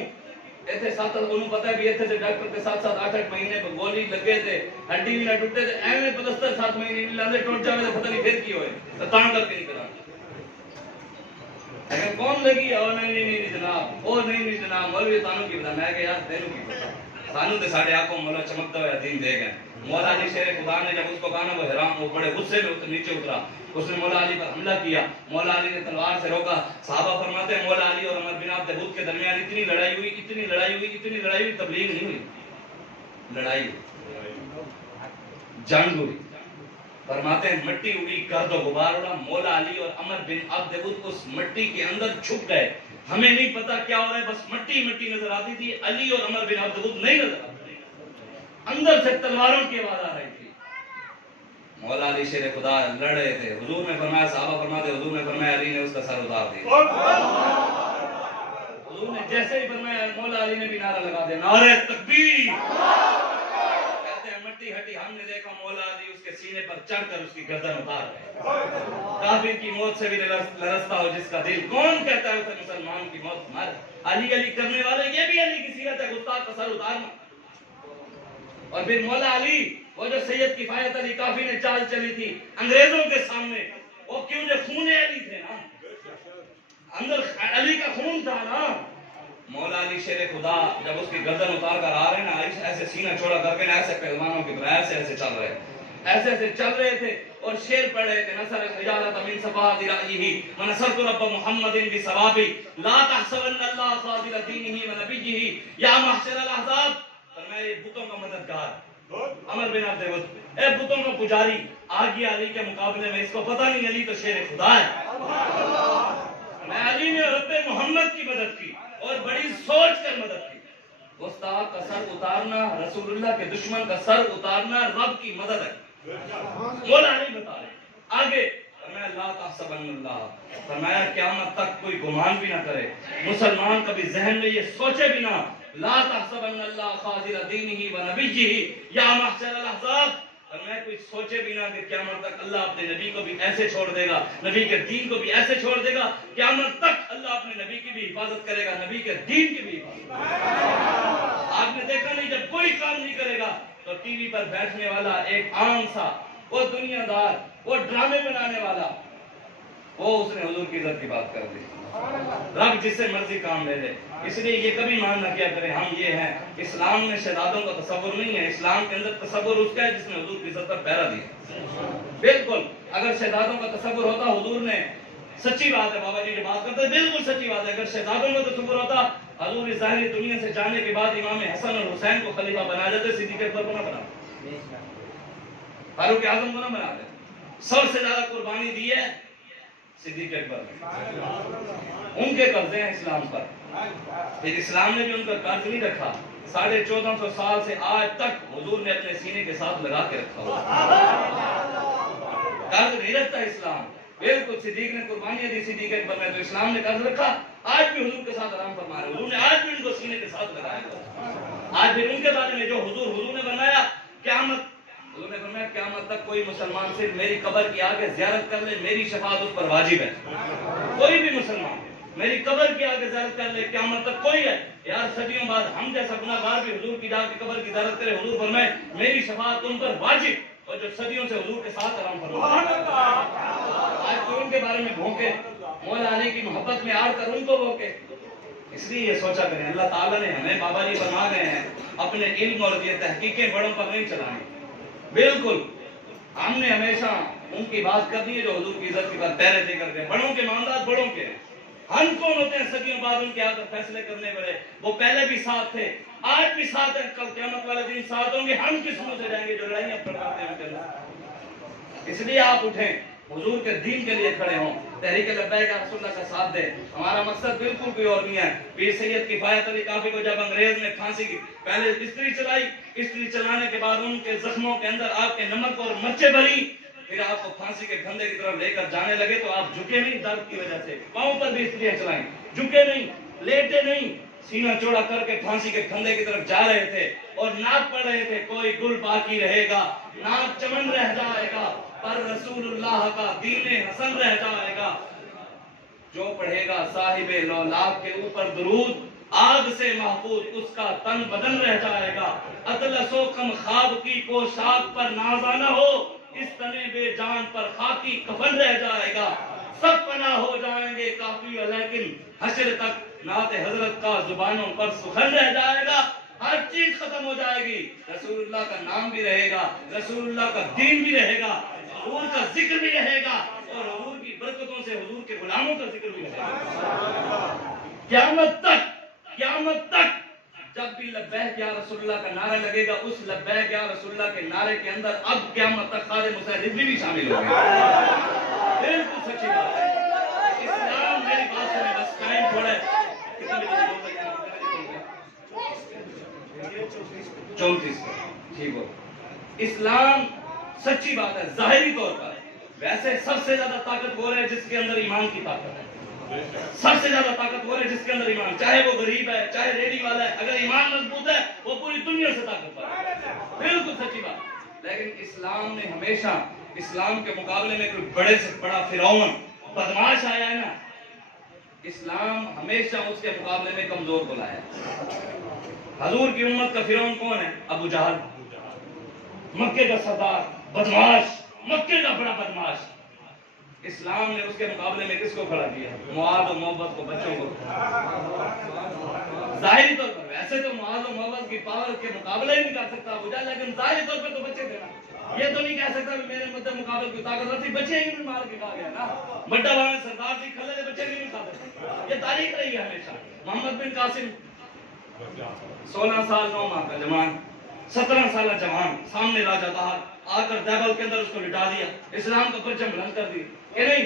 ایتھے 7 انہوں پتہ ہے بھی ایتھے سے ڈاکٹر کے 7 8 مہینے پر گولی لگے تھے، ہڈی بھی نہ ٹوٹے تھے، ایویں پلستر 7 مہینے نہیں لاندے ٹوٹ جاوے تو پتہ نہیں پھر کی ہوئے تو تاں کر کے نہیں کرا. لیکن کون لگی او نہیں جناب، او نہیں جناب مولوی تانوں کی پتہ. میں کہ یار تینوں کی پتہ، سانوں تے ساڈے آنکھوں مولا چمکتا ہوا دین دے گئے. مولا علی شیر خدا نے جب اس کو کہا نا وہ حیران، وہ بڑے غصے میں نیچے اترا. اس نے مولا علی پر حملہ کیا، مولا علی نے تلوار سے روکا. صحابہ فرماتے ہیں مولا علی اور عمر بن عبد الود کے درمیان اتنی لڑائی ہوئی تبلیغ نہیں ہوئی، لڑائی جنگ ہوئی. فرماتے ہیں مٹی اڑی، گرد و غبار اڑا. مولا علی اور عمر بن عبد الود اس مٹی کے اندر چھپ گئے. ہمیں نہیں پتا کیا ہو رہا ہے، بس مٹی مٹی نظر آتی تھی. علی اور عمر بن عبد الود نہیں نظر آتے، اندر سے تلواروں کی آواز آ رہی تھی. مولا علی شیر خدا لڑ رہے تھے. حضور نے فرمایا، صحابہ فرماتے حضور نے فرمایا علی نے اس کا سر اتار دیا. حضور نے جیسے ہی فرمایا مولا علی نے بھی نعرہ لگا دیا، نعرہ تکبیر. کہتے ہیں مٹی ہٹی، ہم نے دیکھا مولا علی اس کے سینے پر چڑھ کر اس کی گردن اتار رہے. کافر کی موت سے بھی لرزتا ہو جس کا دل، کون کہتا ہے اسے مسلمان کی موت مر. علی علی کرنے والے، یہ بھی علی کی سیرت ہے، گستاخ کا سر اتارنا. اور پھر مولا علی وہ جو سید کفایت علی کافی نے چال چلی تھی انگریزوں کے سامنے، وہ کیوں جو خون علی تھے نا، اندر علی کا خون تھا نا. مولا علی شیر خدا جب اس کی گردن اتار کر آ رہے نا، ایسے سینہ چوڑا کر کے ایسے پہلوانوں کی طرح ایسے چل رہے، ایسے چل رہے تھے اور شیر پڑھ رہے تھے. نصر الحجالۃ من صفات رأیہ ونصرت رب محمد بثواب لا تحسبن اللہ خاذل دینہ ونبیہ یا محشر الاحزاب. فرمایا یہ بتوں کا مددگار عمر بن عبد الود، اے بتوں کا پجاری آ گیا علی کے مقابلے میں. اس کو پتہ نہیں علی تو شیر خدا ہے. میں علی نے رب محمد کی مدد کی اور بڑی سوچ کر مدد کی. گستاخ کا سر اتارنا، رسول اللہ کے دشمن کا سر اتارنا رب کی مدد ہے. مولا علی بتا رہے آگے. فرمایا لا تحسبن اللہ، فرمایا قیامت تک کوئی گمان بھی نہ کرے، مسلمان کبھی ذہن میں یہ سوچے بھی نہ، لا تحسبن اللہ خاذل دینہ ونبیہ یا محشر الاحزاب. فرمایا کوئی سوچے بھی نہ کہ قیامت تک اللہ اپنے نبی کو بھی ایسے چھوڑ دے گا، نبی کے دین کو بھی ایسے چھوڑ دے گا، قیامت تک اللہ اپنے نبی کی بھی حفاظت کرے گا، نبی کے دین کی بھی حفاظت کرے گا۔ آپ نے دیکھا نہیں جب کوئی کام نہیں کرے گا تو ٹی وی پر بیٹھنے والا ایک عام سا وہ دنیا دار وہ ڈرامے بنانے والا وہ اس نے حضور کی عزت کی بات کر دی۔ رب جس سے مرضی کام لے لے، اس لیے یہ کبھی مان نہ کیا کریں ہم یہ ہیں۔ اسلام میں شہزادوں کا تصور نہیں ہے، اسلام کے اندر تصور اس کا ہے جس نے حضور کی عزت پر پہرا دیا۔ بالکل اگر شہزادوں کا تصور ہوتا حضور نے، سچی بات ہے بابا جی جو بات کرتے ہیں بالکل سچی بات ہے، اگر شہزادوں کا تصور ہوتا حضور اس ظاہری دنیا سے جانے کے بعد امام حسن اور حسین کو خلیفہ بنا دیتے، صدیق اکبر کو نہ بنا دیتے، فاروق اعظم کو نہ بنا دیتے۔ سب سے زیادہ قربانی دی ہے صدیق اکبر نے، ان کے قرضے ہیں اسلام پر، پھر اسلام نے بھی ان کا قرض نہیں رکھا، 1450 سال سے آج تک حضور نے اپنے سینے کے ساتھ لگا کے رکھا ہوا، قرض نہیں رکھتا اسلام۔ بالکل صدیق نے قربانیاں دی صدیق اکبر نے، تو اسلام نے قرض رکھا، آج بھی حضور کے ساتھ آرام فرما رہے، حضور نے آج بھی ان کو سینے کے ساتھ لگایا ہوا۔ آج بھی ان کے بارے میں جو حضور نے فرمایا قیامت، حضور نے فرمایا قیامت تک کوئی مسلمان صرف میری قبر کی آگے زیارت کر لے، میری شفاعت اس پر واجب ہے۔ کوئی بھی مسلمان میری قبر کی آگے زیارت کر لے، قیامت تک کوئی ہے یار صدیوں بعد ہم جیسا گناہگار بھی حضور کی جا کے قبر کی زیارت کرے، حضور فرمائے میری شفاعت ان پر واجب، اور جو صدیوں سے حضور کے ساتھ آرام فرمائے۔ آج تو ان کے بارے میں بھونکے، مولا علی کی محبت میں آڑ کر ان کو بھونکے۔ اس لیے یہ سوچا کریں اللہ تعالیٰ نے ہمیں بابا جی فرما گئے ہیں اپنے علم اور یہ تحقیقیں بڑوں پر نہیں چلانی۔ بالکل ہم نے ہمیشہ ان کی بات کرنی ہے جو حضور کی عزت کی بات پہرے دے کر گئے، بڑوں کے معاملات بڑوں کے ہیں۔ ہم کون ہوتے ہیں صدیوں بعد ان کے آ کر فیصلے کرنے والے؟ وہ پہلے بھی ساتھ تھے، آج بھی ساتھ ہیں، کل قیامت والے دن ساتھ ہوں گے۔ ہم کس منہ سے جائیں گے جو لڑائیاں پڑھاتے ہیں ان کے اللہ؟ اس لیے آپ اٹھیں، حضور کے دین کے لیے کھڑے ہوں، تحریک لبیک رسول اللہ کا ساتھ دیں۔ ہمارا مقصد بالکل کوئی اور نہیں ہے۔ پیر سید کفایت علی کافی کو جب انگریز نے پھانسی کی پہلے استری چلائی، استری چلانے کے بعد ان کے زخموں کے اندر آپ کے نمک اور مرچیں بھری، پھر آپ کو پھانسی کے پھندے کی طرف لے کر جانے لگے تو آپ جھکے نہیں درد کی وجہ سے، پاؤں پر بھی استریاں چلائیں، جھکے نہیں، لیٹے نہیں، سینہ چوڑا کر کے پھانسی کے پھندے کی طرف جا رہے تھے اور نعت پڑھ رہے تھے، کوئی گل باقی رہے گا، نعت چمن رہ جائے گا، پر رسول اللہ کا دین حسن رہ جائے گا۔ جو پڑھے گا صاحب لولاک کے اوپر درود، آگ سے محفوظ اس کا تن بدن رہ جائے گا۔ اطلس و کم خواب کی پوشاک پر نازانہ ہو، اس تنے بے جان پر خاکی کفن رہ جائے گا۔ سب فنا ہو جائیں گے کافی لیکن حشر تک نعت حضرت کا زبانوں پر سخن رہ جائے گا۔ ہر چیز ختم ہو جائے گی، رسول اللہ کا نام بھی رہے گا، رسول اللہ کا دین بھی رہے گا، حضور کا ذکر بھی رہے گا، اور حضور کی برکتوں سے حضور کے غلاموں کا ذکر بھی رہے گا۔ قیامت تک جب بھی لبیک یا رسول اللہ کا نعرہ لگے گا، اس لبیک یا رسول اللہ کے نعرے کے اندر اب قیامت تک خادم حسین رضوی بھی شامل ہو گئے۔ بالکل سچی بات ہے۔ اسلام میری بات سنے بس ٹائم تھوڑا ہے، 34 ٹھیک ہو۔ اسلام سچی بات ہے ظاہری طور پر، ویسے سب سے زیادہ طاقتور ہے جس کے اندر ایمان کی طاقت ہے، سب سے زیادہ طاقتور ہے جس کے اندر ایمان، چاہے وہ غریب ہے چاہے ریڈی والا ہے، اگر ایمان مضبوط ہے وہ پوری دنیا سے طاقتور ہے۔ بالکل سچی بات۔ لیکن اسلام نے ہمیشہ اسلام کے مقابلے میں کوئی بڑے سے بڑا فرعون بدماش آیا ہے نا، اسلام ہمیشہ اس کے مقابلے میں کمزور کو لایا۔ حضور کی امت کا فرعون کون ہے؟ ابو جہل، مکے کا سردار، بدماش، مکے کا بڑا بدماش۔ اسلام نے اس کے مقابلے میں کس کو کھڑا کیا؟ معاذ و محبت کو، بچوں کو۔ ظاہری طور پر ویسے تو معاذ و محبت کی پاور کے مقابلہ ہی نہیں کر سکتا ابو جہل، لیکن ظاہری طور پر تو بچے تھے نا، یہ تو نہیں کہہ سکتا کہ میرے مدد مقابل کی طاقت تھی، بچے ہی نہیں مار کے کہا گیا نا، بڑا والا سردار تھی، کھلے دے بچے بھی نہیں کھاتے، یہ تاریخ رہی ہے ہمیشہ۔ محمد بن قاسم 16 سال 9 ماہ کا جوان، 17 سالہ جوان، سامنے راجہ دہر آ کر دیوبند کے اندر اس کو لٹا دیا، اسلام کا پرچم بلند کر دیا کہ نہیں؟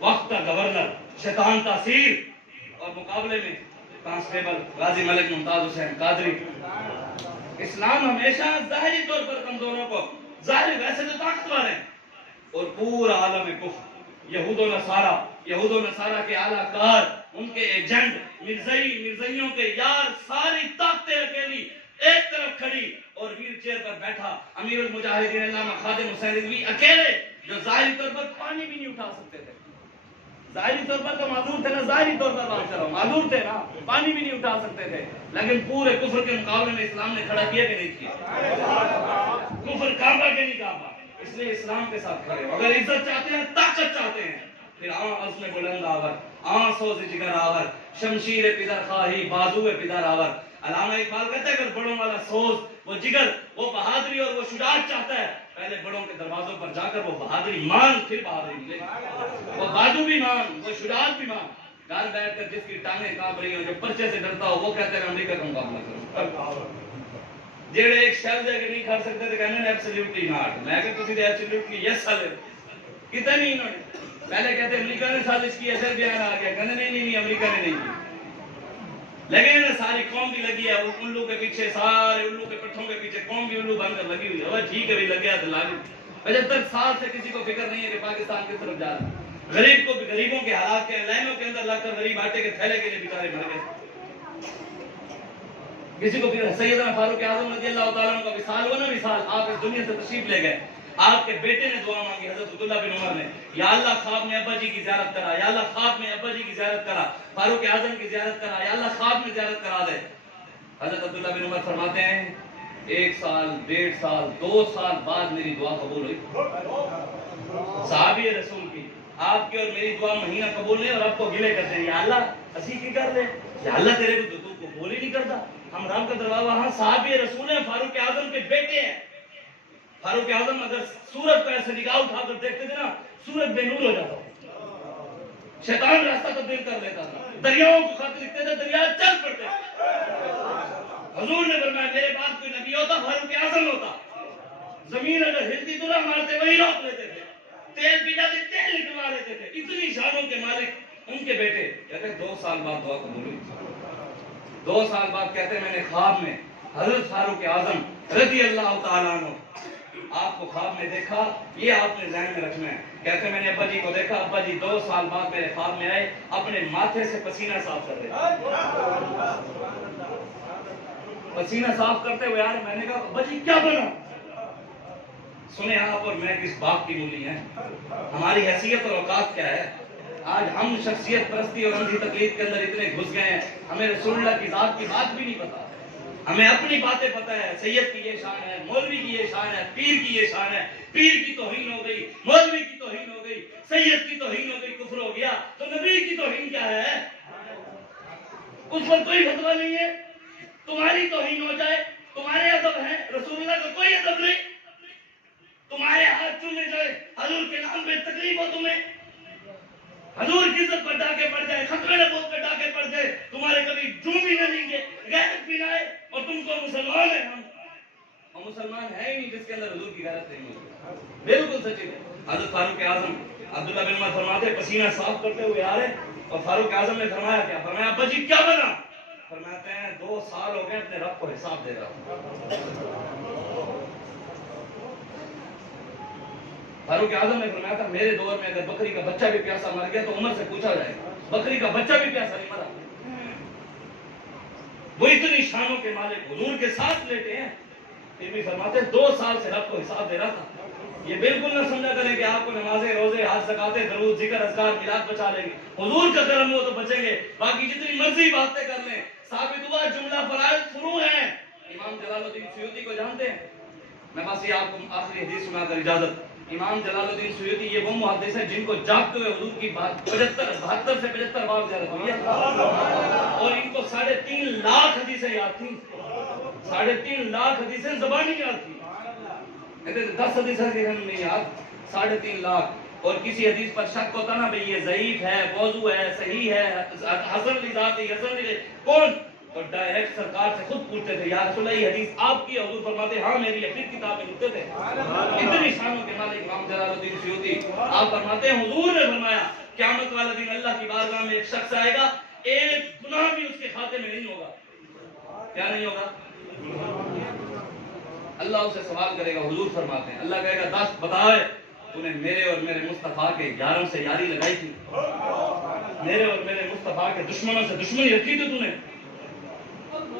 وقت کا گورنر، شیطان تاثیر، اور مقابلے میں کانسٹیبل غازی ملک ممتاز حسین قادری۔ اسلام ہمیشہ ظاہری طور پر کمزوروں کو، ظاہر ویسے تو طاقتور ہیں، اور پورا عالم کفر، یہود و نصارہ کے اعلیٰ کار، ان کے ایجنٹ، مرزائیوں کے یار، ساری طاقتیں اکیلی ایک طرف کھڑی اور ویل چیئر پر بیٹھا امیر المجاہدین علامہ خادم حسین رضوی اکیلے، جو ظاہری طور پر پانی بھی نہیں اٹھا سکتے تھے. ظاہری طور پر تو معذور تھے نا، ظاہری طور پر بات کر رہا ہوں، معذور تھے نا، پانی بھی نہیں اٹھا سکتے تھے، لیکن پورے کفر کے مقابلے میں اسلام نے کھڑا کیا کہ نہیں کیا؟ کفر کعبہ کے نہیں کعبہ، اس لیے اسلام کے ساتھ کھڑے ہو. اگر عزت چاہتے ہیں، طاقت چاہتے ہیں، پھر عزم بلند آور، سوز جگر آور، شمشیر پدر خواہی، بازو پدر آور. علامہ اقبال کہتے ہیں اگر بڑوں والا سوز، وہ جگر، وہ بہادری اور وہ شجاعت چاہتا ہے، پہلے بڑوں کے دروازوں پر جا کر وہ بہادری مان، پھر بہادری ملے گی. وہ بازو بھی مان، وہ شجاعت بھی مان. گھر بیٹھ کر جس کی ٹانگیں کانپ رہی ہوں، جو پرچے سے ڈرتا ہو، وہ کہتے ہیں امریکہ کا مقابلہ کروں. جڑے ایک شیل دے کے نہیں کھا سکتے تو کہنے ہیں ایبسلیوٹلی ناٹ. میں کہ تسی ایبسلیوٹلی یس والے کتنے نہیں انہوں نے. پہلے کہتے ہیں امریکہ نے سازش کی، ایسے بیان آ گیا، کہنے نہیں امریکہ نے نہیں کی. لیکن ساری قوم بھی لگی ہے الو کے پیچھے، سارے الو کے پٹھوں کے پیچھے قوم بھی الو بن کر لگی ہوئی ہے. ٹھیک ہے بھی لگیا تو لاگی. 75 سال سے کسی کو فکر نہیں ہے کہ پاکستان کس طرف جا رہا ہے. غریب کو غریبوں کے حالات کے لائنوں کے اندر لگ کر غریب آٹے کے تھیلے کے لیے بیچارے مر گئے. کسی کو پھر سیدنا فاروق اعظم رضی اللہ تعالیٰ عنہ کا وصال ہوا نا، وصال، آپ اس دنیا سے تشریف لے گئے. آپ کے بیٹے نے دعا مانگی، حضرت عبداللہ بن عمر نے، یا اللہ خواب میں ابا جی کی زیارت کرا، یا اللہ خواب میں ابا جی کی زیارت کرا، فاروق اعظم کی زیارت کرا، یا اللہ خواب میں زیارت کرا دے. حضرت عبداللہ بن عمر فرماتے ہیں 1 سال، 1.5 سال، 2 سال بعد میری دعا قبول ہوئی. صحابی رسول کی، آپ کی اور میری دعا مہینہ قبول نہیں، اور آپ کو گلے کرتے ہیں یا اللہ اسی کی کر لے، یا اللہ تیرے کو تو قبول ہی نہیں کرتا. ہم رب کا دروازہ، وہاں صحابی رسول ہیں، فاروق اعظم کے بیٹے ہیں. فاروق اعظم اگر سورج کو ایسے نگاہ اٹھا کر دیکھتے تھے نا، سورج بے نور ہو جاتا، شیطان راستہ تبدیل کر لیتا تھا. دریاؤں کو خط لکھتے تھے، دریا چل پڑتے. حضور نے فرمایا میرے بعد کوئی نبی ہوتا فاروق اعظم ہوتا. زمین اگر ہلتی تو نہ مارتے، وہی روک لیتے تھے. تیل پی جاتے، تیل نکلوا لیتے تھے. اتنی شانوں کے مالک ان کے بیٹے. کہتے ہیں 2 سال بعد دعا قبول ہوئی. 2 سال بعد کہتے ہیں میں نے خواب میں حضرت فاروق اعظم رضی اللہ تعالیٰ عنہ آپ کو خواب میں دیکھا. یہ آپ نے ذہن میں رکھنا ہے. کہتے ہیں میں نے ابا جی کو دیکھا، ابا جی 2 سال بعد میرے خواب میں آئے، اپنے ماتھے سے پسینہ صاف کر رہے تھے. پسینہ صاف کرتے ہوئے آئے. میں نے کہا ابا جی کیا بنا؟ سنیں آپ اور میں کس باغ کی مولی ہیں، ہماری حیثیت اور اوقات کیا ہے. آج ہم شخصیت پرستی اور اندھی تقلید کے اندر اتنے گھس گئے ہیں، ہمیں رسول اللہ کی ذات کی بات بھی نہیں پتا. ہمیں اپنی باتیں پتہ ہے. سید کی یہ شان ہے، مولوی کی یہ شان ہے، پیر کی یہ شان ہے. پیر کی توہین ہو گئی، مولوی کی توہین ہو گئی، سید کی توہین ہو گئی، کفر ہو گیا. تو نبی کی توہین کیا ہے؟ اس پر کوئی فتویٰ نہیں ہے. تمہاری توہین ہو جائے، تمہارے ادب ہیں، رسول اللہ کا کوئی ادب نہیں. تمہارے ہاتھ چومے جائے، حضور کے نام پہ تکلیف ہو تمہیں، حضور کی عزت پر ڈاکے پڑ جائے، ختم نبوت پہ ڈاکے پڑ جائے، تمہارے کبھی جوم ہی نہ لیں گے، غیرت بھی نہ آئے، اور تم کو مسلمان ہیں. ہم مسلمان ہیں ہی نہیں جس کے اندر حضور کی غیرت نہیں ہوتی. بالکل سچی ہے. حضرت فاروق اعظم عبداللہ بن عمر فرماتے پسینہ صاف کرتے ہوئے آ رہے، اور فاروق اعظم نے فرمایا کیا؟ فرمایا ابا جی کیا بنا؟ فرماتے ہیں 2 سال ہو گئے اپنے رب کو حساب دے رہا ہوں. فاروق اعظم نے فرمایا تھا میرے دور میں اگر بکری کا بچہ بھی پیاسا مر گیا تو عمر سے پوچھا جائے گا، بکری کا بچہ بھی پیاسا نہیں مرا. وہ اتنی شانوں کے مالک حضور کے ساتھ لیٹے ہیں، پھر بھی فرماتے 2 سال سے رب کو حساب دے رہا تھا. یہ بالکل نہ سمجھا کریں کہ آپ کو نمازیں، روزے، حج، زکاتیں، درود، ذکر، اذکار، میلاد بچا لیں گے. حضور کا کرم ہو تو بچیں گے، باقی جتنی مرضی باتیں کر لیں. ثابت ہوا جملہ فرائض فروع ہیں. امام جلال الدین سیوطی کو جانتے ہیں؟ میں بس یہ آپ کو آخری حدیث سنا کر اجازت. امام جلال الدین سیوطی یہ وہ محدث ہیں جن کو جاگتے ہوئے حضور کی 72 سے 75 بار زیارت ہوئی ہے، اور ان کو 3.5 لاکھ حدیثیں یاد تھیں. 3.5 لاکھ حدیثیں زبانی یاد تھی. 10 حدیثیں نہیں یاد، 3.5 لاکھ. اور کسی حدیث پر شک ہوتا نا بھئی یہ ضعیف ہے، موضوع ہے، صحیح ہے، حسن لذاتی، حسن لذاتی، کون؟ تو ڈائریکٹ سرکار سے خود پوچھتے تھے یا رسول اللہ یہ حدیث آپ کی؟ حضور فرماتے ہاں میری ہے. پھر کتاب میں لکھتے تھے. اتنی شانوں کے مالک امام جلال الدین سیوطی. آپ فرماتے ہیں حضور نے فرمایا قیامت والے دن اللہ کی بارگاہ میں ایک شخص آئے گا، ایک گناہ بھی اس کے کھاتے میں نہیں ہوگا. کیا نہیں ہوگا؟ اللہ اسے سوال کرے گا. حضور فرماتے ہیں اللہ کہے گا دست بتائے تو نے میرے اور میرے مصطفیٰ کے یاروں سے یاری لگائی تھی، میرے اور میرے مصطفیٰ کے دشمنوں سے دشمنی رکھی تھی تو نے.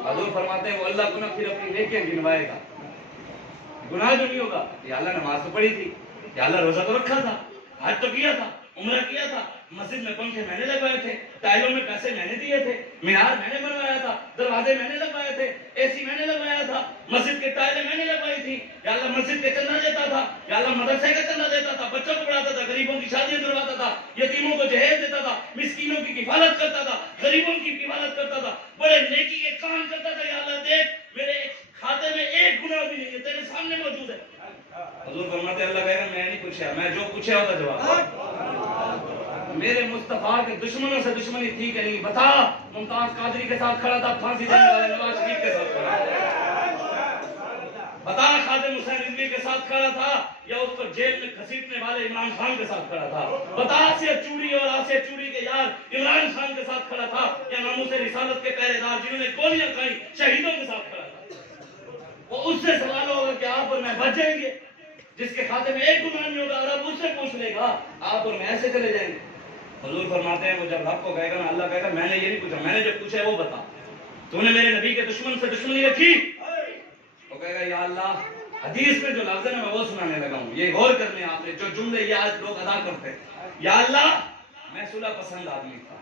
حضور فرماتے ہیں وہ اللہ کو نہ پھر اپنی نیکیاں گنوائے گا، گناہ جو نہیں ہوگا، یا اللہ نماز تو پڑھی تھی، یا اللہ روزہ تو رکھا تھا، حج تو کیا تھا، عمرہ کیا تھا، مسجد میں پنکھے میں نے لگوائے تھے، ٹائلوں میں پیسے میں نے دیے تھے، مینار میں نے بنوایا تھا، دروازے میں نے لگوائے تھے، اے سی میں نے لگوایا تھا، مسجد کے ٹائلیں میں نے لگوائی تھی، یا اللہ مسجد کے چندہ دیتا تھا، یا اللہ مدرسے کا چندہ دیتا تھا، بچوں کو پڑھاتا تھا، غریبوں کی شادیاں کرواتا تھا، یتیموں کو جہیز دیتا تھا، مسکینوں کی کفالت کرتا تھا، غریبوں کی کفالت کرتا تھا، بڑے نیکی کے کام کرتا تھا، یا اللہ دیکھ میرے کھاتے میں ایک گناہ بھی نہیں ہے، تیرے سامنے موجود ہے۔ حضور فرماتے ہیں اللہ کہے گا میں نہیں پوچھا، میں جو پوچھا ہوتا جواب۔ میرے مصطفیٰ کے دشمنوں سے دشمنی تھی کہ نہیں؟ بتا، ممتاز قادری کے ساتھ کھڑا تھا، پھانسی دینے والے نواز شریف کے ساتھ کھڑا تھا؟ بتا، خادم حسین رضوی کے ساتھ کھڑا تھا یا اس کو جیل میں گھسیٹنے والے عمران خان کے ساتھ کھڑا تھا؟ بتا، آسیہ چوری اور آسیہ چوری کے یار عمران خان کے ساتھ کھڑا تھا یا ناموس رسالت کے پہرے دار جنہوں نے گولیاں کھائیں شہیدوں کے ساتھ کھڑا تھا؟ وہ اس سے سوال ہوگا کہ آپ اور میں بچ جائیں گے؟ جس کے کھاتے میں ایک گناہ نہیں ہوگا اور اب اس سے پوچھ لے گا آپ اور میں ایسے چلے جائیں گے؟ حضور فرماتے ہیں وہ جب رب کو کہے گا نا، اللہ کہے گا میں نے یہ نہیں پوچھا، میں نے جو پوچھا ہے وہ بتا، تو نے میرے نبی کے دشمن سے دشمنی رکھی؟ وہ کہے گا یا اللہ حدیث میں جو لفظ ہے نا میں وہ سنانے لگا ہوں، یہ غور کرنے آپ نے جو جملے یہ آج لوگ ادا کرتے ہیں، یا اللہ میں صلح پسند آدمی تھا،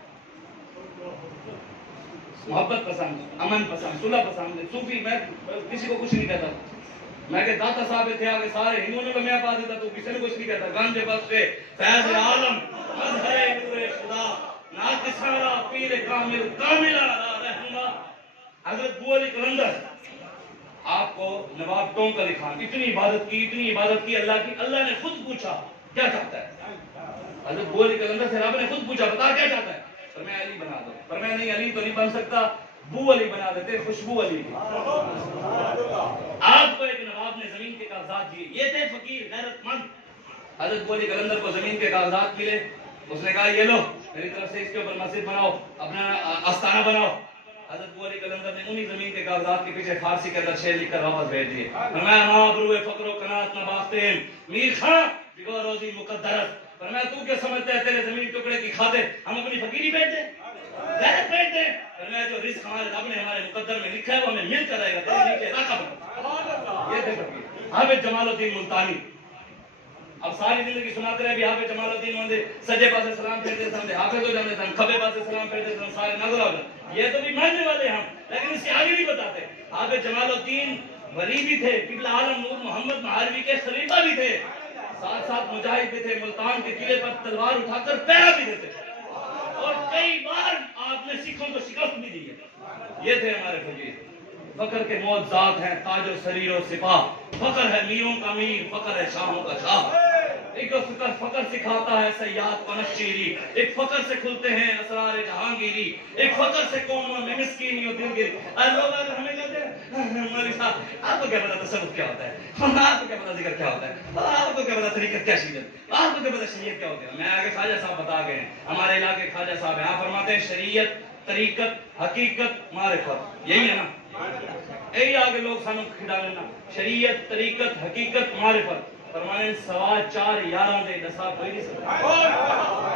محبت پسند، امن پسند، صلح پسند، صوفی، میں کسی کو کچھ نہیں کہتا، میں کہ داتا صاحب تھے آگے سارے ہندوؤں نے میں پا دیتا تو کسی نے کچھ نہیں کہتا، گانجے بس سے فیض عالم مظہر نور خدا ناقصارا پیر کامل کامل رہنما حضرت بو علی قلندر آپ کو نواب ٹونک علی خان اتنی عبادت کی اللہ کی، اللہ نے خود پوچھا کیا چاہتا ہے؟ حضرت بو علی قلندر سے رب نے خود پوچھا بتا کیا چاہتا ہے؟ فرمایا علی بنا دو، فرمایا نہیں علی تو نہیں بن سکتا، بو علی بنا دیتے، خوشبو علی کی۔ آپ کو ایک نواب نے زمین کے کاغذات دیے، یہ تھے فقیر غیرت مند، حضرت بو علی قلندر کو زمین کے کاغذات ملے، اس نے کہا یہ لو میری طرف سے اس کے اوپر مسجد بناؤ، اپنا آستانہ بناؤ۔ حضرت بو علی قلندر نے انہی زمین کے کاغذات کے پیچھے فارسی کے اندر شعر لکھ کر واپس بھیج دیے، فرمایا ماں بروئے فقر و قناعت نہ باختیں میر خان بگو روزی مقدرت۔ فرمایا تو کیا سمجھتا ہے تیرے زمین ٹکڑے کی خاطر ہم اپنی فقیری بیچ دیں، غیرت بیچ دیں؟ فرمایا جو رزق ہمارے رب نے ہمارے مقدر میں لکھا ہے وہ ہمیں ملتا رہے گا، تیرے نیچے رقم۔ یہ تھے فقیر حافظ جمال الدین ملتانی۔ اب ساری زندگی سناتے رہے بھی حافظ جمال الدین مندے سجے پاسے سلام پھیرتے سن، حافظ ہو جاتے سن، کھبے پاسے سلام پھیرتے سن، سارے نظر آ جاتے، یہ تو بھی ماننے والے ہم، لیکن اس کے آگے نہیں بتاتے۔ حافظ جمال الدین ولی بھی تھے، قبلہ عالم نور محمد مہاروی کے خلیفہ بھی تھے، ساتھ ساتھ مجاہد بھی تھے، ملتان کے قلعے پر تلوار اٹھا کر پہرا بھی دیتے اور کئی بار آپ نے سکھوں کو شکست بھی دی ہے۔ یہ تھے ہمارے فقیر۔ فقر کے معجزات ہیں تاج و سریر و سپاہ، فقر ہے میروں کا میر، فقر ہے شاہوں کا شاہ۔ ایک فقر سکھاتا ہے سیاد کو نشیری، ایک فقر سے کھلتے ہیں اسرار جہانگیری، ایک فقر سے قوموں میں مسکینی و دلگیری۔ لوگ اگر ہمیں کہتے ہیں مولوی صاحب آپ کو کیا پتا تصوف کیا ہوتا ہے، آپ کو کیا پتا ذکر کیا ہوتا ہے، آپ کو کیا پتا طریقت کیا شریعت، آپ کو کیا پتا شریعت کیا ہوتی ہے؟ میں آگے خواجہ صاحب بتا گئے ہیں، ہمارے علاقے خواجہ صاحب ہیں، آپ فرماتے ہیں شریعت، طریقت، حقیقت، معرفت، یہی ہے نا؟ یہی آگے لوگ سانو کھڑا لینا، شریعت، طریقت، حقیقت، معرفت۔ فرمانے سوا چار یاراں دے دسا کوئی نہیں سکتا،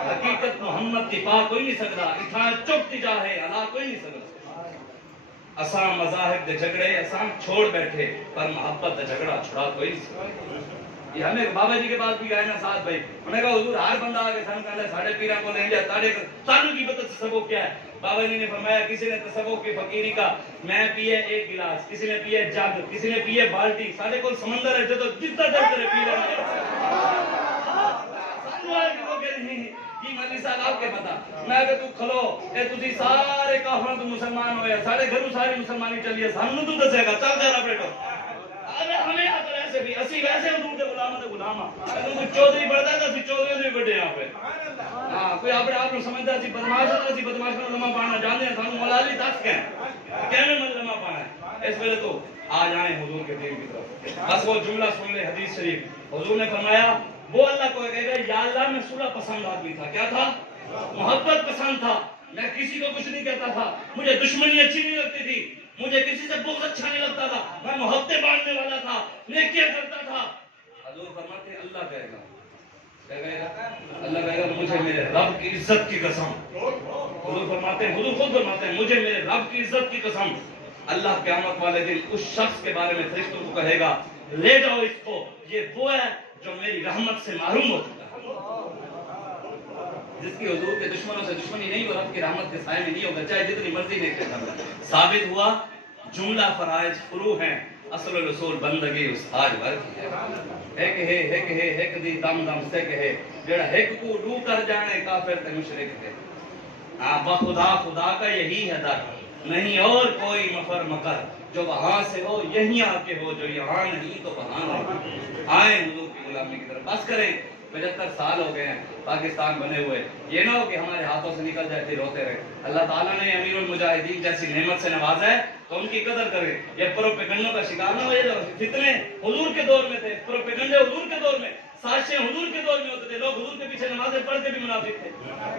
حقیقت محمد دی پا کوئی نہیں سکتا، اتھاں چپ تی جاہے علا کوئی نہیں سکتا۔ اساں مذاہب دے جھگڑے اساں چھوڑ بیٹھے پر محبت دا جھگڑا چھڑا کوئی نہیں سکتا۔ یہ ہمیں بابا جی کے پاس بھی گئے نا ساتھ بھائی، انہوں نے کہا حضور ہر بندہ آگے سانو کہتا ہے ساڑھے پیرہ کو لیں جائے تاڑے سانو کی پتہ تصوف کیا ہے؟ بابا جی نے فرمایا کسی نے تصوف کی فقیری کا میں پیے ایک گلاس، کسی نے پیے جگ، کسی نے پیے بالٹی، سارے کو سمندر ہے جو جتنا دل کرے پی رہے ہیں۔ جی مولوی صاحب آپ کے پتا میں کہ تو کھلو اے تسی سارے کافراں تو مسلمان ہوئے سارے گھروں ساری مسلمانی چلیے سانو تو دسے گا چل جا بیٹھو۔ ارے ہمیں اگر ایسے بھی اسی ویسے حضور دے غلام دے غلام ہاں، کوئی چودھری بڑھتا ہے تو اسی چودھری بھی بڑھے یہاں پہ۔ ہاں کوئی اپنے آپ کو سمجھتا ہے بدماش ہے تو اسی بدماش میں لمحہ پانا جانتے ہیں، سانو مولا علی دس کے ہیں کہنے میں لمحہ پانا ہے۔ اس ویلے تو آ جائیں حضور کے دین کی طرف، بس وہ جملہ سن لے حدیث شریف۔ حضور نے فرمایا وہ اللہ کو کہے گا یا اللہ میں صلح پسند آدمی تھا، کیا تھا؟ محبت پسند تھا، میں کسی کو کچھ نہیں کہتا تھا، مجھے دشمنی اچھی نہیں لگتی تھی، مجھے کسی سے بغض اچھا نہیں لگتا تھا، میں محبتیں بانٹنے والا تھا، نیکیاں کرتا تھا۔ حضور فرماتے ہیں اللہ کہے گا، اللہ کہے گا مجھے میرے رب کی عزت کی قسم، حضور فرماتے ہیں، حضور خود فرماتے ہیں مجھے میرے رب کی عزت کی قسم اللہ قیامت والے دن اس شخص کے بارے میں فرشتوں کو کہے گا لے جاؤ اس کو، یہ وہ ہے جو میری رحمت سے محروم ہو چکا ہے، جس کی حضور کے دشمنوں سے دشمنی نہیں، وہ رب کی رحمت کے سائے میں نہیں ہوگا چاہے جتنی مرضی نہیں کرنا۔ ثابت ہوا جملہ فرائض فروع ہیں، اصل رسول بندگی استاد ور کی ہے، ایک دی دم دم سے کہے جڑا ایک کو رو کر جانے کافر تے مشرک تھے۔ بخدا خدا کا یہی ہے در، نہیں اور کوئی مفر مکر، جو وہاں سے ہو یہیں آ کے ہو، جو یہاں نہیں تو وہاں نہیں۔ آئیں حضور کی غلامی کی طرف، بس کریں 75 سال ہو گئے ہیں پاکستان بنے ہوئے، یہ نہ ہو کہ ہمارے ہاتھوں سے نکل جائے پھر روتے رہے۔ اللہ تعالیٰ نے امیر المجاہدین جیسی نعمت سے نوازا ہے تو ان کی قدر کریں، یہ پروپیگنڈوں کا شکار نہ ہو۔ یہ فتنے حضور کے دور میں تھے، پروپیگنڈے حضور کے دور میں، سازشیں حضور کے دور میں ہوتے تھے، لوگ حضور کے پیچھے نمازیں پڑھ کے بھی منافق تھے،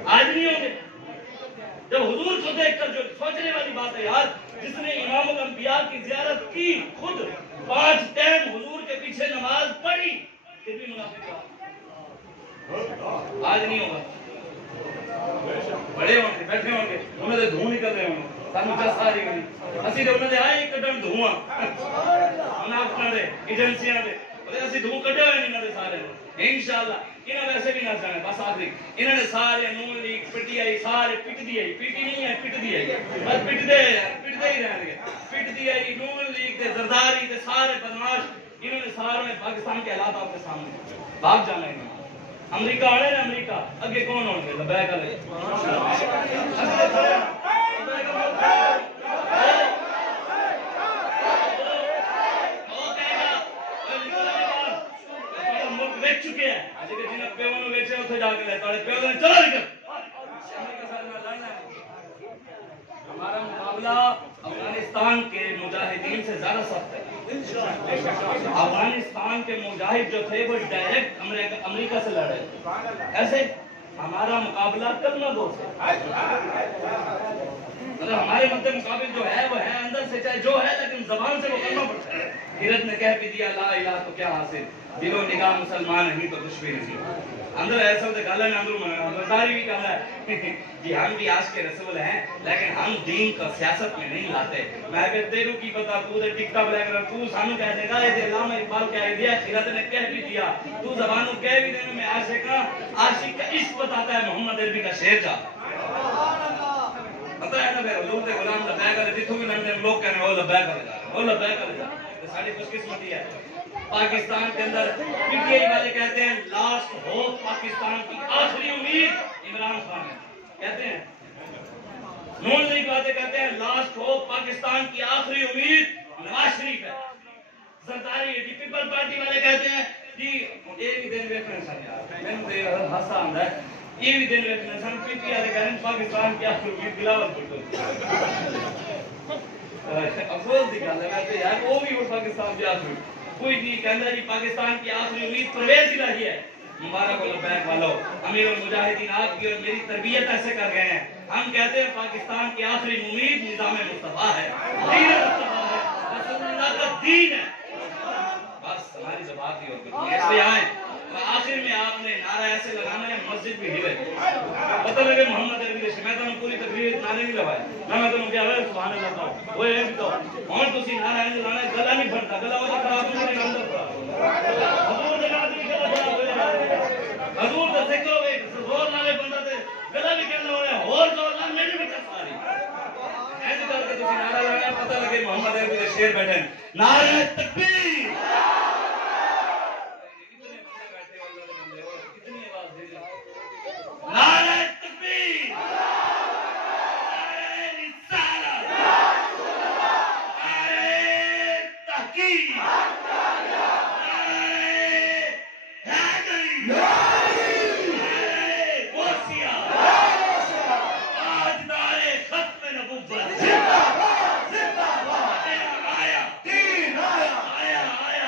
آج نہیں ہوں گے۔ جب حضور کو دیکھ کر جو سوچنے والی بات ہے یار، جس نے امام الانبیاء کی زیارت کی، خود 5 ٹائم حضور کے پیچھے نماز پڑھی، پھر بھی منافق تھا، آج نہیں ہوگا۔ بڑے ہوں گے، بیٹھے ہوں گے، انہوں نے دھوں نکل رہے ہوں گے، سانو چا ساری گئی اسی دے انہوں نے آئے کڈن دھواں منافقاں دے ایجنسیاں دے اسی دھوں کڈے ہوئے انہوں نے سارے انشاءاللہ۔ انہوں نے ویسے بھی نہ جانے، بس آخری انہوں نے سارے نون لیگ پٹی آئی، سارے پٹ دی آئی، پیٹی نہیں ہے پٹ دی آئی، بس پٹ دے ہی رہن گے، پٹ دی آئی نون لیگ دے زرداری دے سارے بدماش، انہوں نے سارے میں پاکستان کے حالات آپ کے سامنے بھاگ جانا ہے۔ امریکہ آنے نا، امریکہ اگے کون ہوں گے؟ لبیک علیہ بیچ چکے ہیں، جنہیں پیوں نے بیچے اتنے جا کے لیتا ہے، پیوں نے چلا نکل۔ ہمارا مقابلہ افغانستان کے مجاہدین سے زیادہ سخت ہے۔ افغانستان کے مجاہد جو تھے وہ ڈائریکٹ امریکہ سے لڑے، ایسے ہمارا مقابلہ کلمہ گو سے، مطلب ہمارے مدد مقابل جو ہے وہ ہے اندر سے چاہے جو ہے، لیکن زبان سے وہ کلمہ پڑتا ہے۔ ہیرت نے کہہ بھی دیا لا الہ تو کیا حاصل، دل و نگاہ مسلمان نہیں تو کچھ بھی نہیں۔ اندر ایسا ہوتا گالا میں اندر برداری بھی کہا ہے کہ ہم بھی عاشق رسول ہیں لیکن ہم دین کا سیاست میں نہیں لاتے۔ میں کہ تیرو کی پتا تو دے ٹکٹا بلیک رہا تو سانو کہہ دے گا یہ علامہ اقبال کہہ دیا، خیرت نے کہہ بھی دیا، تو زبانوں کہہ بھی دینے میں عاشق کا عشق بتاتا ہے محمد عربی کا شعر جا پتہ ہے نا بھائی حضور دے غلام لبیک علیہ جتوں بھی لڑنے لوگ کہنے وہ لبیک علیہ جا رہے وہ لبیک علیہ جا رہے، ساری خوش قسمتی ہے۔ پاکستان کے اندر پی ٹی آئی والے کہتے ہیں لاسٹ ہوپ پاکستان کی آخری امید عمران خان ہے، کہتے ہیں نون لیگ والے کہتے ہیں لاسٹ ہوپ پاکستان کی آخری امید نواز شریف ہے، زرداری ہے، پیپل پارٹی والے کہتے ہیں جی ایک دن ویکھنا سن یار میں نے ہنسا آندا ہے یہ بھی دن ویکھنا سن، پی ٹی آئی کہتے ہیں پاکستان کی آخری امید بلاول بھٹو، افسوس دی گل ہے ویسے یار وہ بھی پاکستان کی آخری کوئی نہیں کہنا جی پاکستان کی آخری امید پرویز الہی ہے۔ مبارک ہو لبیک والو، امیر المجاہدین آپ کی اور میری تربیت ایسے کر گئے ہیں، ہم کہتے ہیں پاکستان کی آخری امید نظام مصطفیٰ ہے، دین مصطفیٰ ہے، رسول اللہ کا دین ہے، بس ہماری زبان کی اور کچھ نہیں۔ اس لیے آئیں آخر میں آپ نے نعرہ ایسے لگانا ہے مسجد بھی ہلے، پتہ لگے محمد عربی کے میں تو پوری تقریر نعرے نہیں لگائے، میں تو کیا ہے سبحان اللہ کا وہ ہے بھی تو اور تسی نعرہ نہیں لگانا، گلا نہیں بھرتا، گلا وہ خراب نہیں کرتا، حضور دے نام دی گلا خراب ہو جائے، حضور دا ذکر ہوے زور نالے بندہ تے گلا بھی کہنا ہوے اور زور نال میری بھی ساری ایسے کر کے تسی نعرہ لگانا، پتہ لگے محمد عربی کے شعر بیٹھے نعرہ تکبیر، نعرہ تکبیر، نعرہ رسالت، نعرہ تحقیق، نعرہ حیدری، نعرہ غوثیہ، تاجدار ختم نبوت، آیا آیا دین آیا آیا آیا